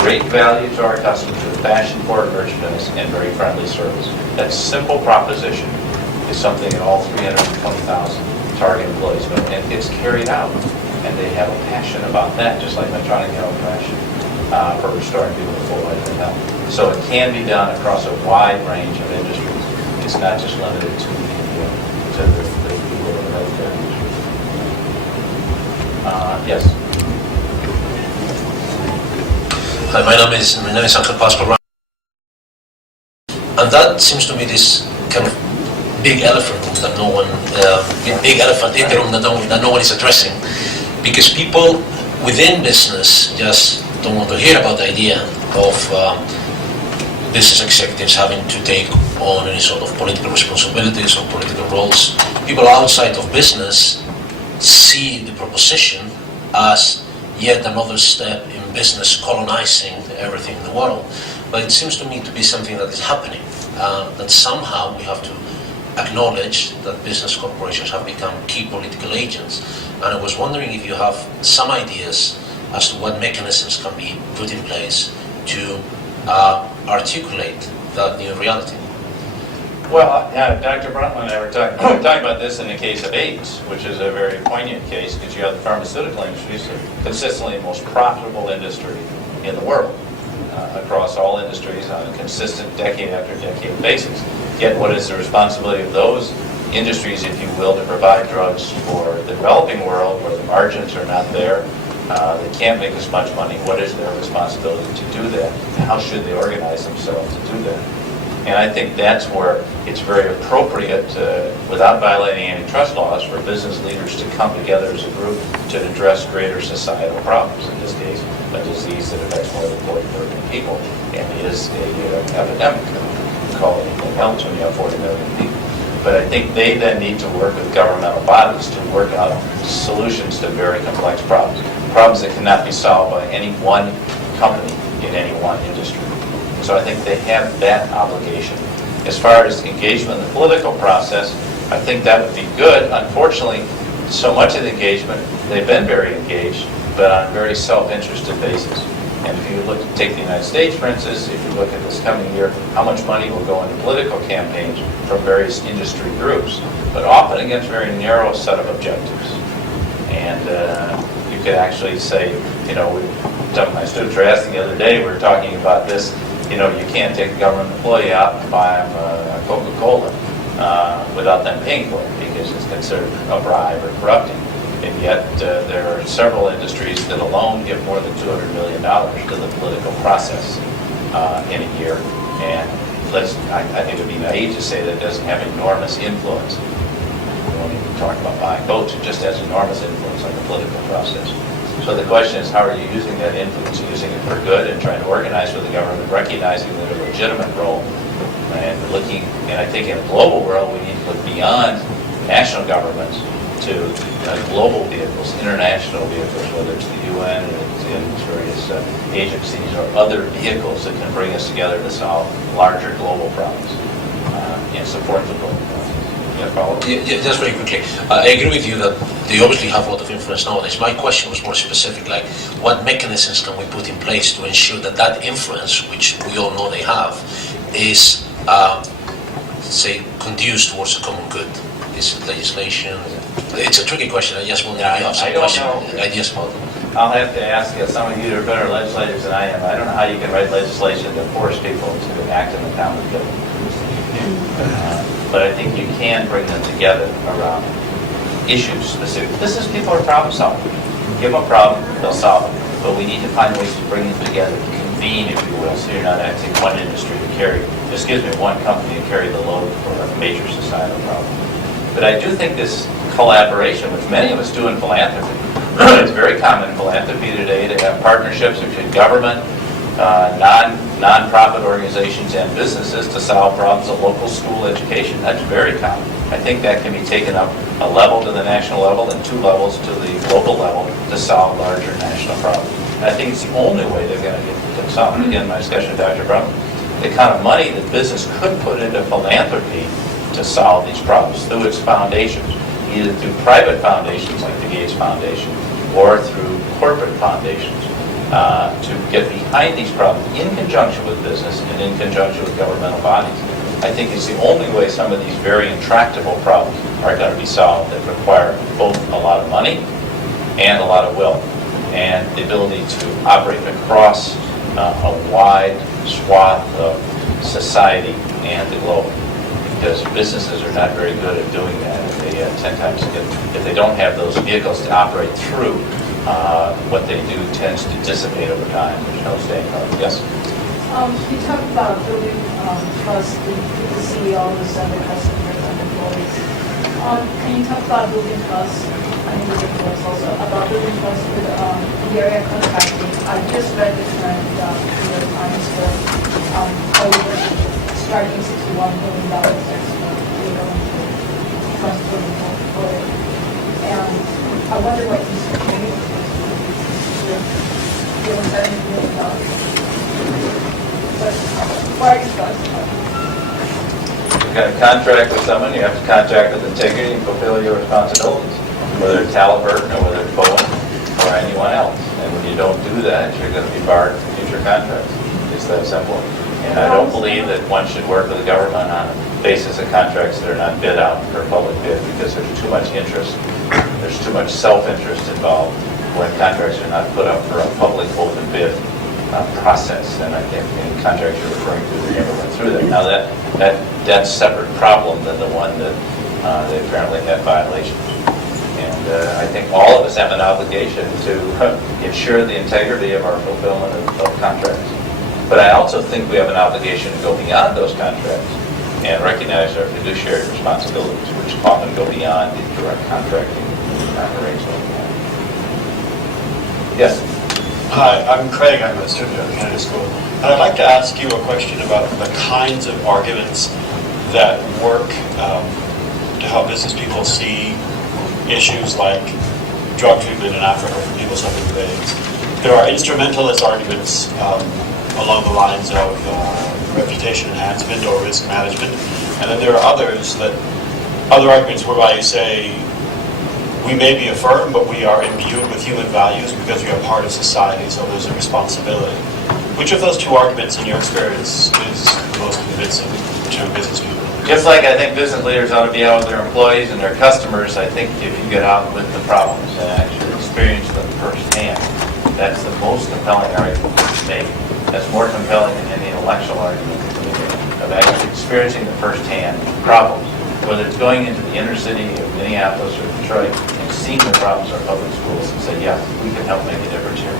great value to our customers with fashion-forward merchandise and very friendly service. That simple proposition is something that all 320,000 Target employees know, and it's carried out. And they have a passion about that, just like Medtronic have a passion for restoring people to full life and health. So it can be done across a wide range of industries. It's not just limited to the people in the healthcare industry. Yes. Hi, my name is Angel Pascual. And that seems to be this kind of big elephant that big elephant in the room that no one is addressing. Because people within business just don't want to hear about the idea of business executives having to take on any sort of political responsibilities or political roles. People outside of business see the proposition as yet another step in business colonizing everything in the world. But it seems to me to be something that is happening, that somehow we have to acknowledge that business corporations have become key political agents. And I was wondering if you have some ideas as to what mechanisms can be put in place to articulate that new reality. Well, Dr. Brundtland and I were talking about this in the case of AIDS, which is a very poignant case because you have the pharmaceutical industry, is consistently the most profitable industry in the world, across all industries on a consistent decade after decade basis. Yet what is the responsibility of those industries, if you will, to provide drugs for the developing world where the margins are not there, they can't make as much money? What is their responsibility to do that? How should they organize themselves to do that? And I think that's where it's very appropriate, without violating antitrust laws, for business leaders to come together as a group to address greater societal problems. In this case, a disease that affects more than 40 million people and is an epidemic. Call it anything else when you have 40 million people. But I think they then need to work with governmental bodies to work out solutions to very complex problems. Problems that cannot be solved by any one company in any one industry. So I think they have that obligation. As far as engagement in the political process, I think that would be good. Unfortunately, so much of the engagement, they've been very engaged, but on a very self-interested basis. And if you take the United States, for instance, if you look at this coming year, how much money will go into political campaigns from various industry groups, but often against a very narrow set of objectives. And you could actually say, some of my students were asking the other day, we were talking about this, you can't take a government employee out and buy them a Coca-Cola without them paying for it because it's considered a bribe or corrupting. And yet there are several industries that alone give more than $200 million to the political process in a year. And I think it would be naive to say that it doesn't have enormous influence. When you talk about buying votes, it just has enormous influence on the political process. So the question is, how are you using that influence? Using it for good and trying to organize with the government, recognizing their legitimate role, and I think in a global world, we need to look beyond national governments to global vehicles, international vehicles, whether it's the UN or it's in various agencies or other vehicles that can bring us together to solve larger global problems and support the global process. Yeah, just very quickly. I agree with you that they obviously have a lot of influence nowadays. My question was more specific, like what mechanisms can we put in place to ensure that that influence, which we all know they have, is, say, conducive towards a common good? Is it legislation? It's a tricky question. I just wonder if you have some ideas about it. I'll have to ask some of you who are better legislators than I am. I don't know how you can write legislation to force people to act in the common good. But I think you can bring them together around issues specific. People are problem solvers. Give them a problem, they'll solve it. But we need to find ways to bring them together, to convene, if you will, so you're not asking one industry to carry, one company to carry the load for a major societal problem. But I do think this collaboration, which many of us do in philanthropy, it's very common in philanthropy today to have partnerships between government, non-profit organizations and businesses to solve problems of local school education. That's very common. I think that can be taken up a level to the national level and 2 levels to the local level to solve larger national problems. And I think it's the only way they're going to get solved. Again, my discussion with Dr. Brown, the kind of money that business could put into philanthropy to solve these problems through its foundations, either through private foundations like the Gates Foundation or through corporate foundations, to get behind these problems in conjunction with business and in conjunction with governmental bodies. I think it's the only way some of these very intractable problems are going to be solved that require both a lot of money and a lot of will and the ability to operate across a wide swath of society and the globe. Because businesses are not very good at doing that. They 10 times, if they don't have those vehicles to operate through, what they do tends to dissipate over time. There's no staying power. Yes? You talked about building trust with the CEOs and the customers and employees. Can you talk about building trust and individuals also, about building trust with the area contracting? I just read the current New York Times for striking $61 million extra to go into trust for the portfolio. And I wonder what he's thinking given $70 million. But what are your thoughts about it? You're going to contract with someone, you have to contract with integrity and fulfill your responsibilities, whether it's Halliburton or whether it's Boeing or anyone else. And when you don't do that, you're going to be barred from future contracts. It's that simple. And I don't believe that one should work with the government on a basis of contracts that are not bid out for public bid because there's too much interest. There's too much self-interest involved when contracts are not put up for a public open bid process. And I think any contracts you're referring to, they never went through that. Now that's a separate problem than the one that they apparently had violations. And I think all of us have an obligation to ensure the integrity of our fulfillment of contracts. But I also think we have an obligation to go beyond those contracts and recognize our fiduciary responsibilities, which often go beyond the direct contracting arrangement. Yes? Hi, I'm Craig. I'm a student at the Kennedy School. And I'd like to ask you a question about the kinds of arguments that work to help business people see issues like drug treatment in Africa for people suffering with AIDS. There are instrumentalist arguments along the lines of reputation enhancement or risk management. And then there are other arguments whereby you say, we may be a firm, but we are imbued with human values because we are part of society, so there's a responsibility. Which of those two arguments, in your experience, is the most convincing to business people? Just like I think business leaders ought to be out with their employees and their customers, I think if you get out with the problems and actually experience them firsthand, that's the most compelling argument to make. That's more compelling than any intellectual argument of actually experiencing the firsthand problems. Whether it's going into the inner city of Minneapolis or Detroit and seeing the problems in our public schools and say, yeah, we can help make a difference here,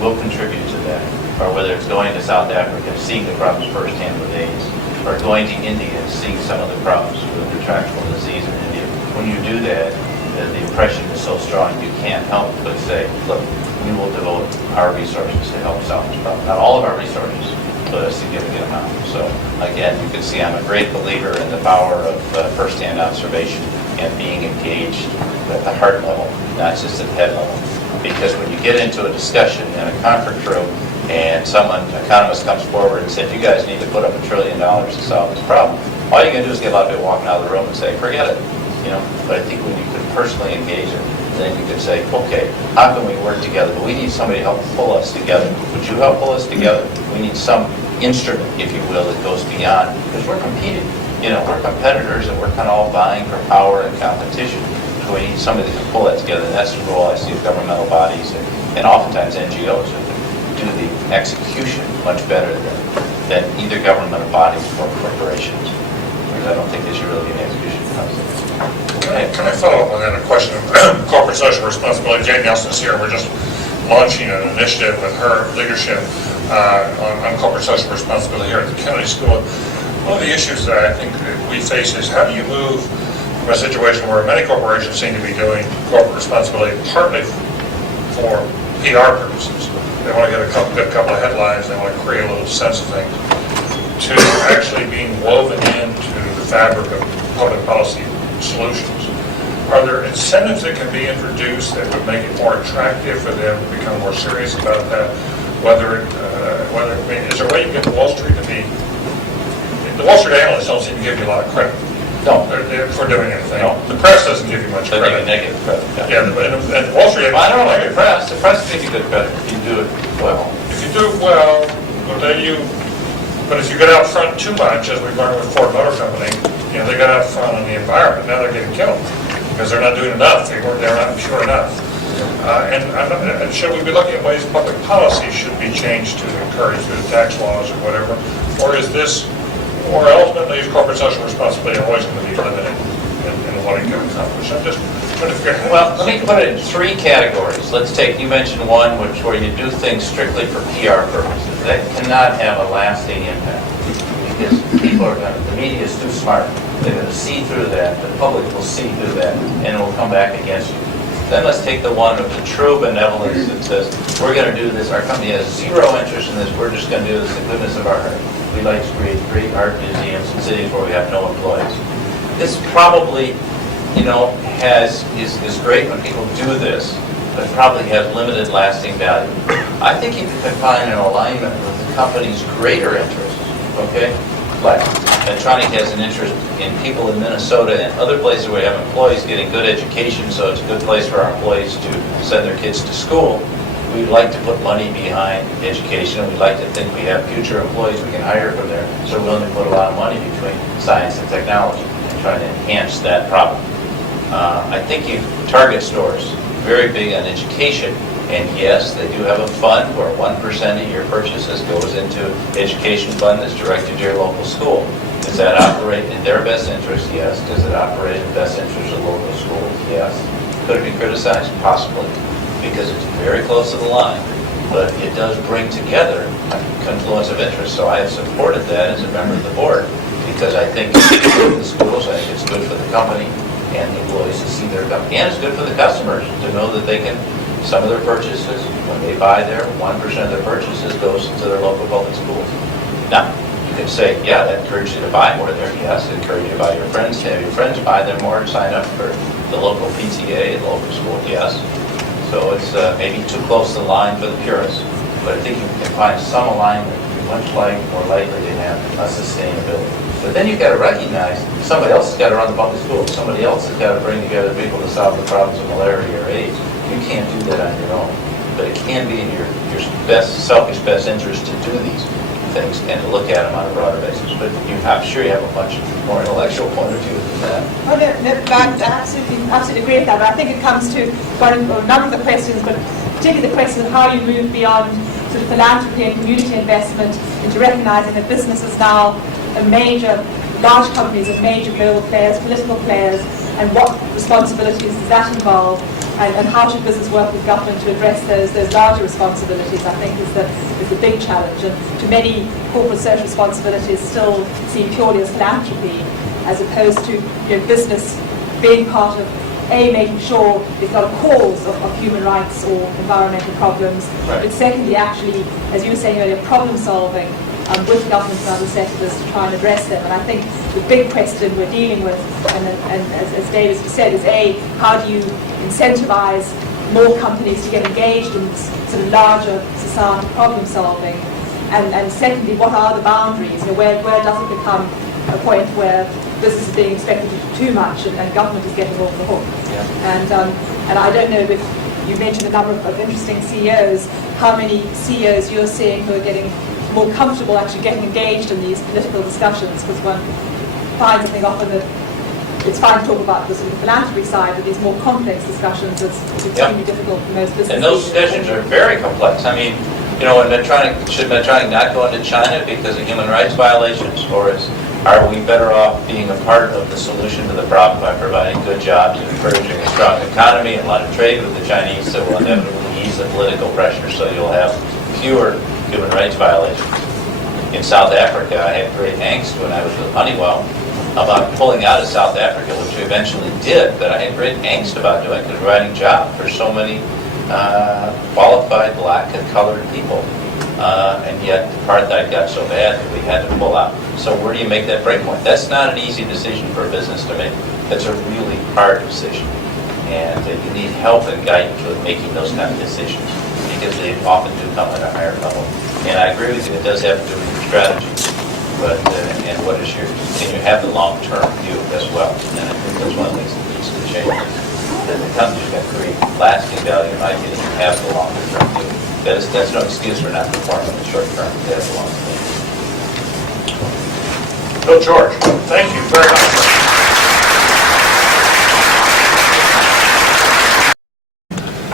we'll contribute to that. Or whether it's going to South Africa, seeing the problems firsthand with AIDS, or going to India and seeing some of the problems with intractable disease in India. When you do that, the impression is so strong you can't help but say, look, we will devote our resources to help solve this problem. Not all of our resources, but a significant amount. So again, you can see I'm a great believer in the power of firsthand observation and being engaged at the heart level, not just at the head level. Because when you get into a discussion in a conference room and an economist comes forward and says, you guys need to put up $1 trillion to solve this problem, all you're going to do is get a lot of people walking out of the room and say, forget it. But I think when you can personally engage it, then you could say, okay, how can we work together? But we need somebody to help pull us together. Would you help pull us together? We need some instrument, if you will, that goes beyond, because we're competing. We're competitors and we're kind of all vying for power and competition. So we need somebody that can pull that together. And that's the role I see of governmental bodies and oftentimes NGOs that do the execution much better than either governmental bodies or corporations. Because I don't think there should really be an execution process. Can I follow up on that, a question of corporate social responsibility? Jane Nelson's here. We're just launching an initiative with her leadership on corporate social responsibility here at the Kennedy School. One of the issues that I think we face is how do you move from a situation where many corporations seem to be doing corporate responsibility partly for PR purposes. They want to get a couple of headlines, they want to create a little sense of things, to actually being woven into the fabric of public policy solutions. Are there incentives that can be introduced that would make it more attractive for them to become more serious about that? Is there a way you get Wall Street to be? The Wall Street analysts don't seem to give you a lot of credit. No. For doing anything. No. The press doesn't give you much They give credit. you negative credit. Yeah, and Wall Street. Well, I don't like the press. The press gives you good credit if you do it well. If you do it well, but if you get out front too much, as we've learned with Ford Motor Company, they got out front on the environment. Now they're getting killed because they're not doing enough. They're not pure enough. And should we be looking at ways public policy should be changed to encourage the tax laws or whatever, or ultimately is corporate social responsibility always going to be limited in what it can accomplish? I'm just trying to figure out. Well, let me put it in 3 categories. You mentioned one where you do things strictly for PR purposes. That cannot have a lasting impact because the media is too smart. They're going to see through that. The public will see through that, and it will come back against you. Then let's take the one of the true benevolence that says, we're going to do this, our company has zero interest in this, we're just going to do this in the goodness of our heart. We like to create great art museums in cities where we have no employees. This probably, is great when people do this, but probably has limited lasting value. I think you can find an alignment with the company's greater interests, okay? Like Medtronic has an interest in people in Minnesota and other places where we have employees getting good education, so it's a good place for our employees to send their kids to school. We'd like to put money behind education. We'd like to think we have future employees we can hire from there, so we're willing to put a lot of money between science and technology and try to enhance that problem. I think you target stores, very big on education, and yes, they do have a fund where 1% of your purchases goes into education fund that's directed to your local school. Does that operate in their best interest? Yes. Does it operate in the best interest of local schools? Yes. Could it be criticized? Possibly, because it's very close to the line, but it does bring together a confluence of interest. So I have supported that as a member of the board, because I think it's good for the schools, I think it's good for the company and the employees to see their company, and it's good for the customers to know that they can, some of their purchases, when they buy there, 1% of their purchases goes to their local public schools. Now, you can say, yeah, that encourages you to buy more there. Yes, it encourages you to buy your friends, to have your friends buy them more, and sign up for the local PTA and local school. Yes. So it's maybe too close to the line for the purists, but I think you can find some alignment, much more likely to have a sustainability. But then you've got to recognize somebody else has got to run the public schools. Somebody else has got to bring together people to solve the problems of malaria or AIDS. You can't do that on your own. But it can be in your selfish best interest to do these things and to look at them on a broader basis. But I'm sure you have a much more intellectual point of view than that. Well, I absolutely agree with that, but I think it comes to a number of the questions, but particularly the question of how you move beyond sort of philanthropy and community investment into recognizing that business is now large companies and major global players, political players, and what responsibilities does that involve, and how should business work with government to address those larger responsibilities, I think is the big challenge. And to many, corporate social responsibilities still seen purely as philanthropy, as opposed to business being part of making sure it's not a cause of human rights or environmental problems, right. But secondly, actually, as you were saying earlier, problem solving with governments and other sectors to try and address them. And I think the big question we're dealing with, and as David said, is how do you incentivize more companies to get engaged in sort of larger societal problem solving? And secondly, what are the boundaries? Where does it become a point where business is being expected to do too much and government is getting off the hook? Yeah. And I don't know if you mentioned a number of interesting CEOs, how many CEOs you're seeing who are getting more comfortable actually getting engaged in these political discussions, because one finds, I think, often that it's fine to talk about the sort of philanthropy side, but these more complex discussions, it's extremely difficult for most businesses. And those discussions are very complex. I mean, when should Medtronic not go into China because of human rights violations, or are we better off being a part of the solution to the problem by providing good jobs and encouraging a strong economy and a lot of trade with the Chinese that will inevitably ease the political pressure, so you'll have fewer human rights violations. In South Africa, I had great angst when I was with Honeywell about pulling out of South Africa, which we eventually did, but I had great angst about doing it, providing jobs for so many qualified black and colored people. And yet apartheid got so bad that we had to pull out. So where do you make that break point? That's not an easy decision for a business to make. That's a really hard decision. And you need help and guidance with making those kind of decisions, because they often do come at a higher level. And I agree with you, it does have to do with your strategy. But, and what is can you have the long-term view as well? And I think that's one of the things that needs to change. That the company's going to create lasting value, in my opinion, you have the longer-term view. That's no excuse for not performing in the short term. That's the long term. Bill George, thank you very much.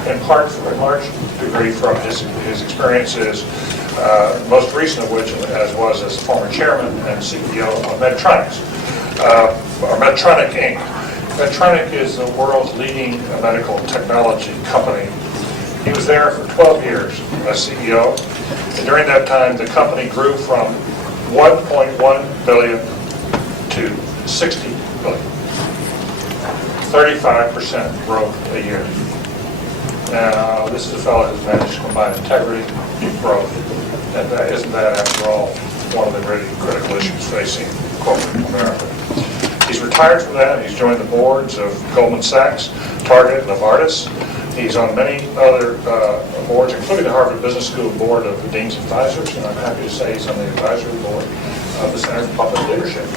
In part, in large degree, from his experiences, most recent of which was as former chairman and CEO of Medtronic, or Medtronic Inc. Medtronic is the world's leading medical technology company. He was there for 12 years as CEO, and during that time the company grew from 1.1 billion to 60 billion. 35% growth a year. Now, this is a fellow who's managed to combine integrity and growth, and isn't that, after all, one of the really critical issues facing corporate America? He's retired from that. He's joined the boards of Goldman Sachs, Target, and Novartis. He's on many other boards, including the Harvard Business School board of the Dean's Advisors, and I'm happy to say he's on the advisory board of the Center for Public Leadership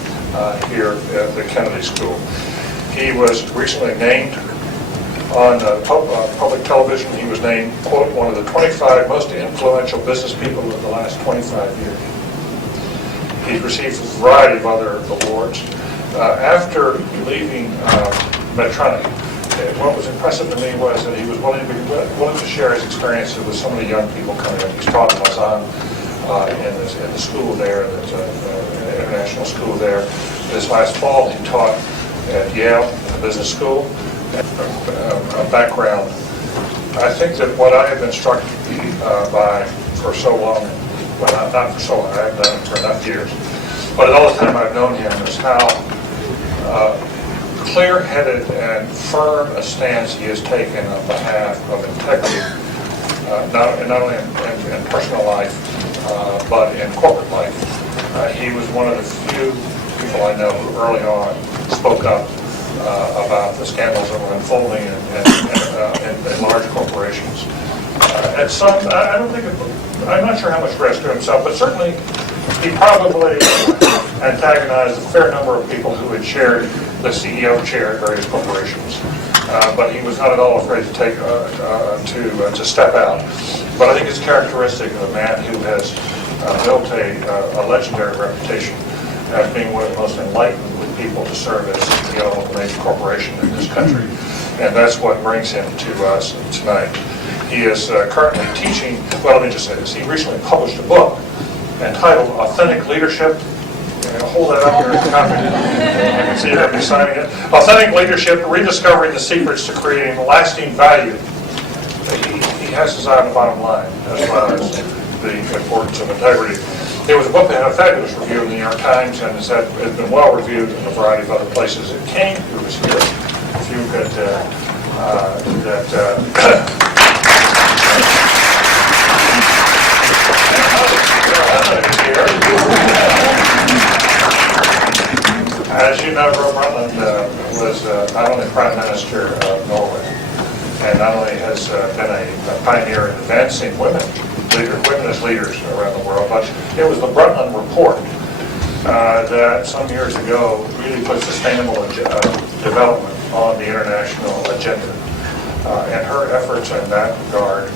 here at the Kennedy School. He was recently named on public television. He was named, quote, one of the 25 most influential business people of the last 25 years. He's received a variety of other awards. After leaving Medtronic, what was impressive to me was that he was willing to share his experiences with some of the young people coming up. He's taught in Lausanne in the school there, the international school there. This last fall, he taught at Yale, the business school. A background. I think that what I have been struck by for so long, well, not for so long, I haven't done it for enough years, but all the time I've known him is how clear-headed and firm a stance he has taken on behalf of integrity, not only in personal life, but in corporate life. He was one of the few people I know who early on spoke up about the scandals that were unfolding in large corporations. And some, I'm not sure how much risk to himself, but certainly he probably antagonized a fair number of people who had shared the CEO chair at various corporations. But he was not at all afraid to take to step out. But I think it's characteristic of a man who has built a legendary reputation as being one of the most enlightened people to serve as CEO of a major corporation in this country. And that's what brings him to us tonight. He is currently teaching, well, let me just say this, he recently published a book entitled Authentic Leadership. Hold that up here in the copy. I can see everybody signing it. Authentic Leadership, Rediscovering the Secrets to Creating Lasting Value. He has his eye on the bottom line as well as the importance of integrity. There was a book that had a fabulous review in the New York Times and has been well reviewed in a variety of other places. It came to us here. If you could, as you know, Gro Brundtland was not only Prime Minister of Norway, and not only has been a pioneer in advancing women as leaders around the world, but it was the Brundtland Report that some years ago really put sustainable development on the international agenda. And her efforts in that regard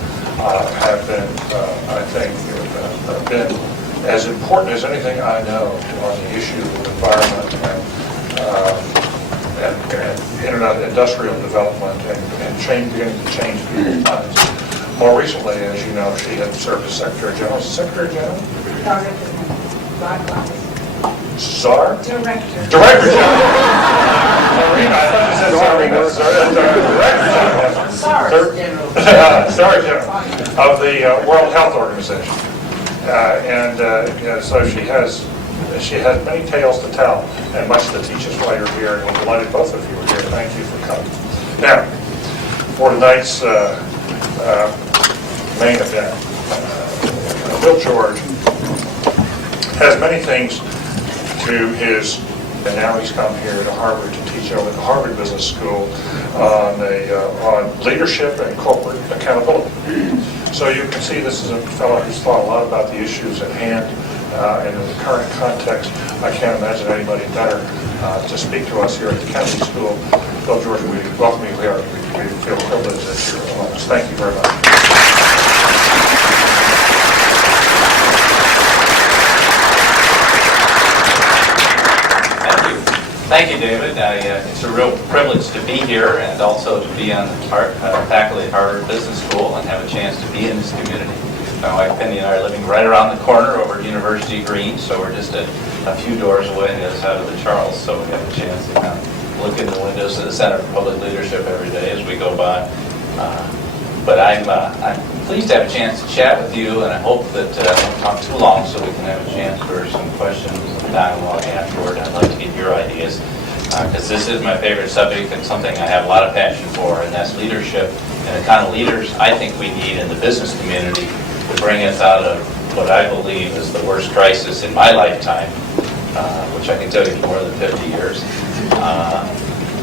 have been, I think, been as important as anything I know on the issue of environment and industrial development and beginning to change people's lives. More recently, as you know, she had served as Secretary General. Secretary General? Czar? Director General. I thought you said Director General. Sorry, General. Of the World Health Organization. So she has many tales to tell and much to teach us while you're here, and we're delighted both of you are here. Thank you for coming. Now, for tonight's main event, Bill George has many things to his, and now he's come here to Harvard to teach over at the Harvard Business School on leadership and corporate accountability. So you can see this is a fellow who's thought a lot about the issues at hand, and in the current context, I can't imagine anybody better to speak to us here at the Kennedy School. Bill George, we welcome you here. We feel privileged that you're among us. Thank you very much. Thank you, David. It's a real privilege to be here and also to be on the faculty at Harvard Business School and have a chance to be in this community. My wife Penny and I are living right around the corner over at University Green, so we're just a few doors away on the other side of the Charles, so we have a chance to kind of look in the windows of the Center for Public Leadership every day as we go by. But I'm pleased to have a chance to chat with you, and I hope that I won't talk too long so we can have a chance for some questions and dialogue afterward. I'd like to get your ideas, because this is my favorite subject and something I have a lot of passion for, and that's leadership and the kind of leaders I think we need in the business community to bring us out of what I believe is the worst crisis in my lifetime, which I can tell you is more than 50 years.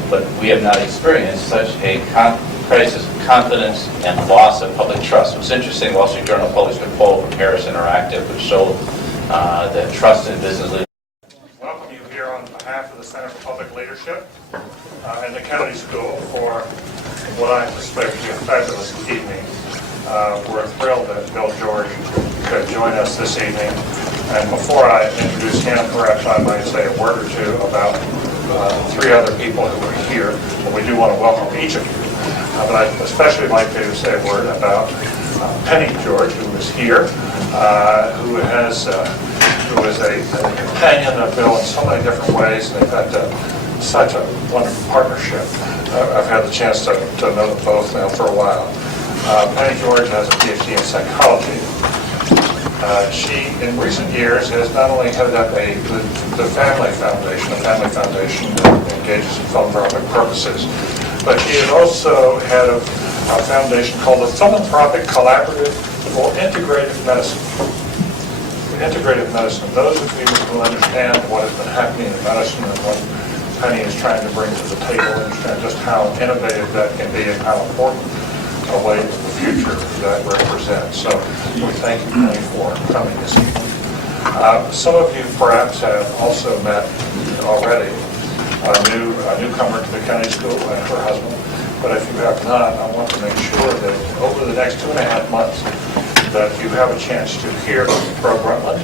But we have not experienced such a crisis of confidence and loss of public trust. It was interesting, Wall Street Journal published a poll from Harris Interactive which showed that trust in business leaders. Welcome you here on behalf of the Center for Public Leadership and the Kennedy School for what I suspect to be a fabulous evening. We're thrilled that Bill George could join us this evening. And before I introduce him, perhaps I might say a word or two about three other people who are here. But we do want to welcome each of you. But I'd especially like to say a word about Penny George, who is here, who is a companion of Bill in so many different ways. They've had such a wonderful partnership. I've had the chance to know them both now for a while. Penny George has a PhD in psychology. She, in recent years, has not only headed up the Family Foundation, a family foundation that engages in philanthropic purposes, but she is also head of a foundation called the Philanthropic Collaborative for Integrative Medicine. Integrative medicine. Those of you who understand what has been happening in medicine and what Penny is trying to bring to the table, understand just how innovative that can be and how important a way to the future that represents. So we thank you, Penny, for coming this evening. Some of you perhaps have also met already a newcomer to the Kennedy School and her husband. But if you have not, I want to make sure that over the next 2.5 months that you have a chance to hear the program.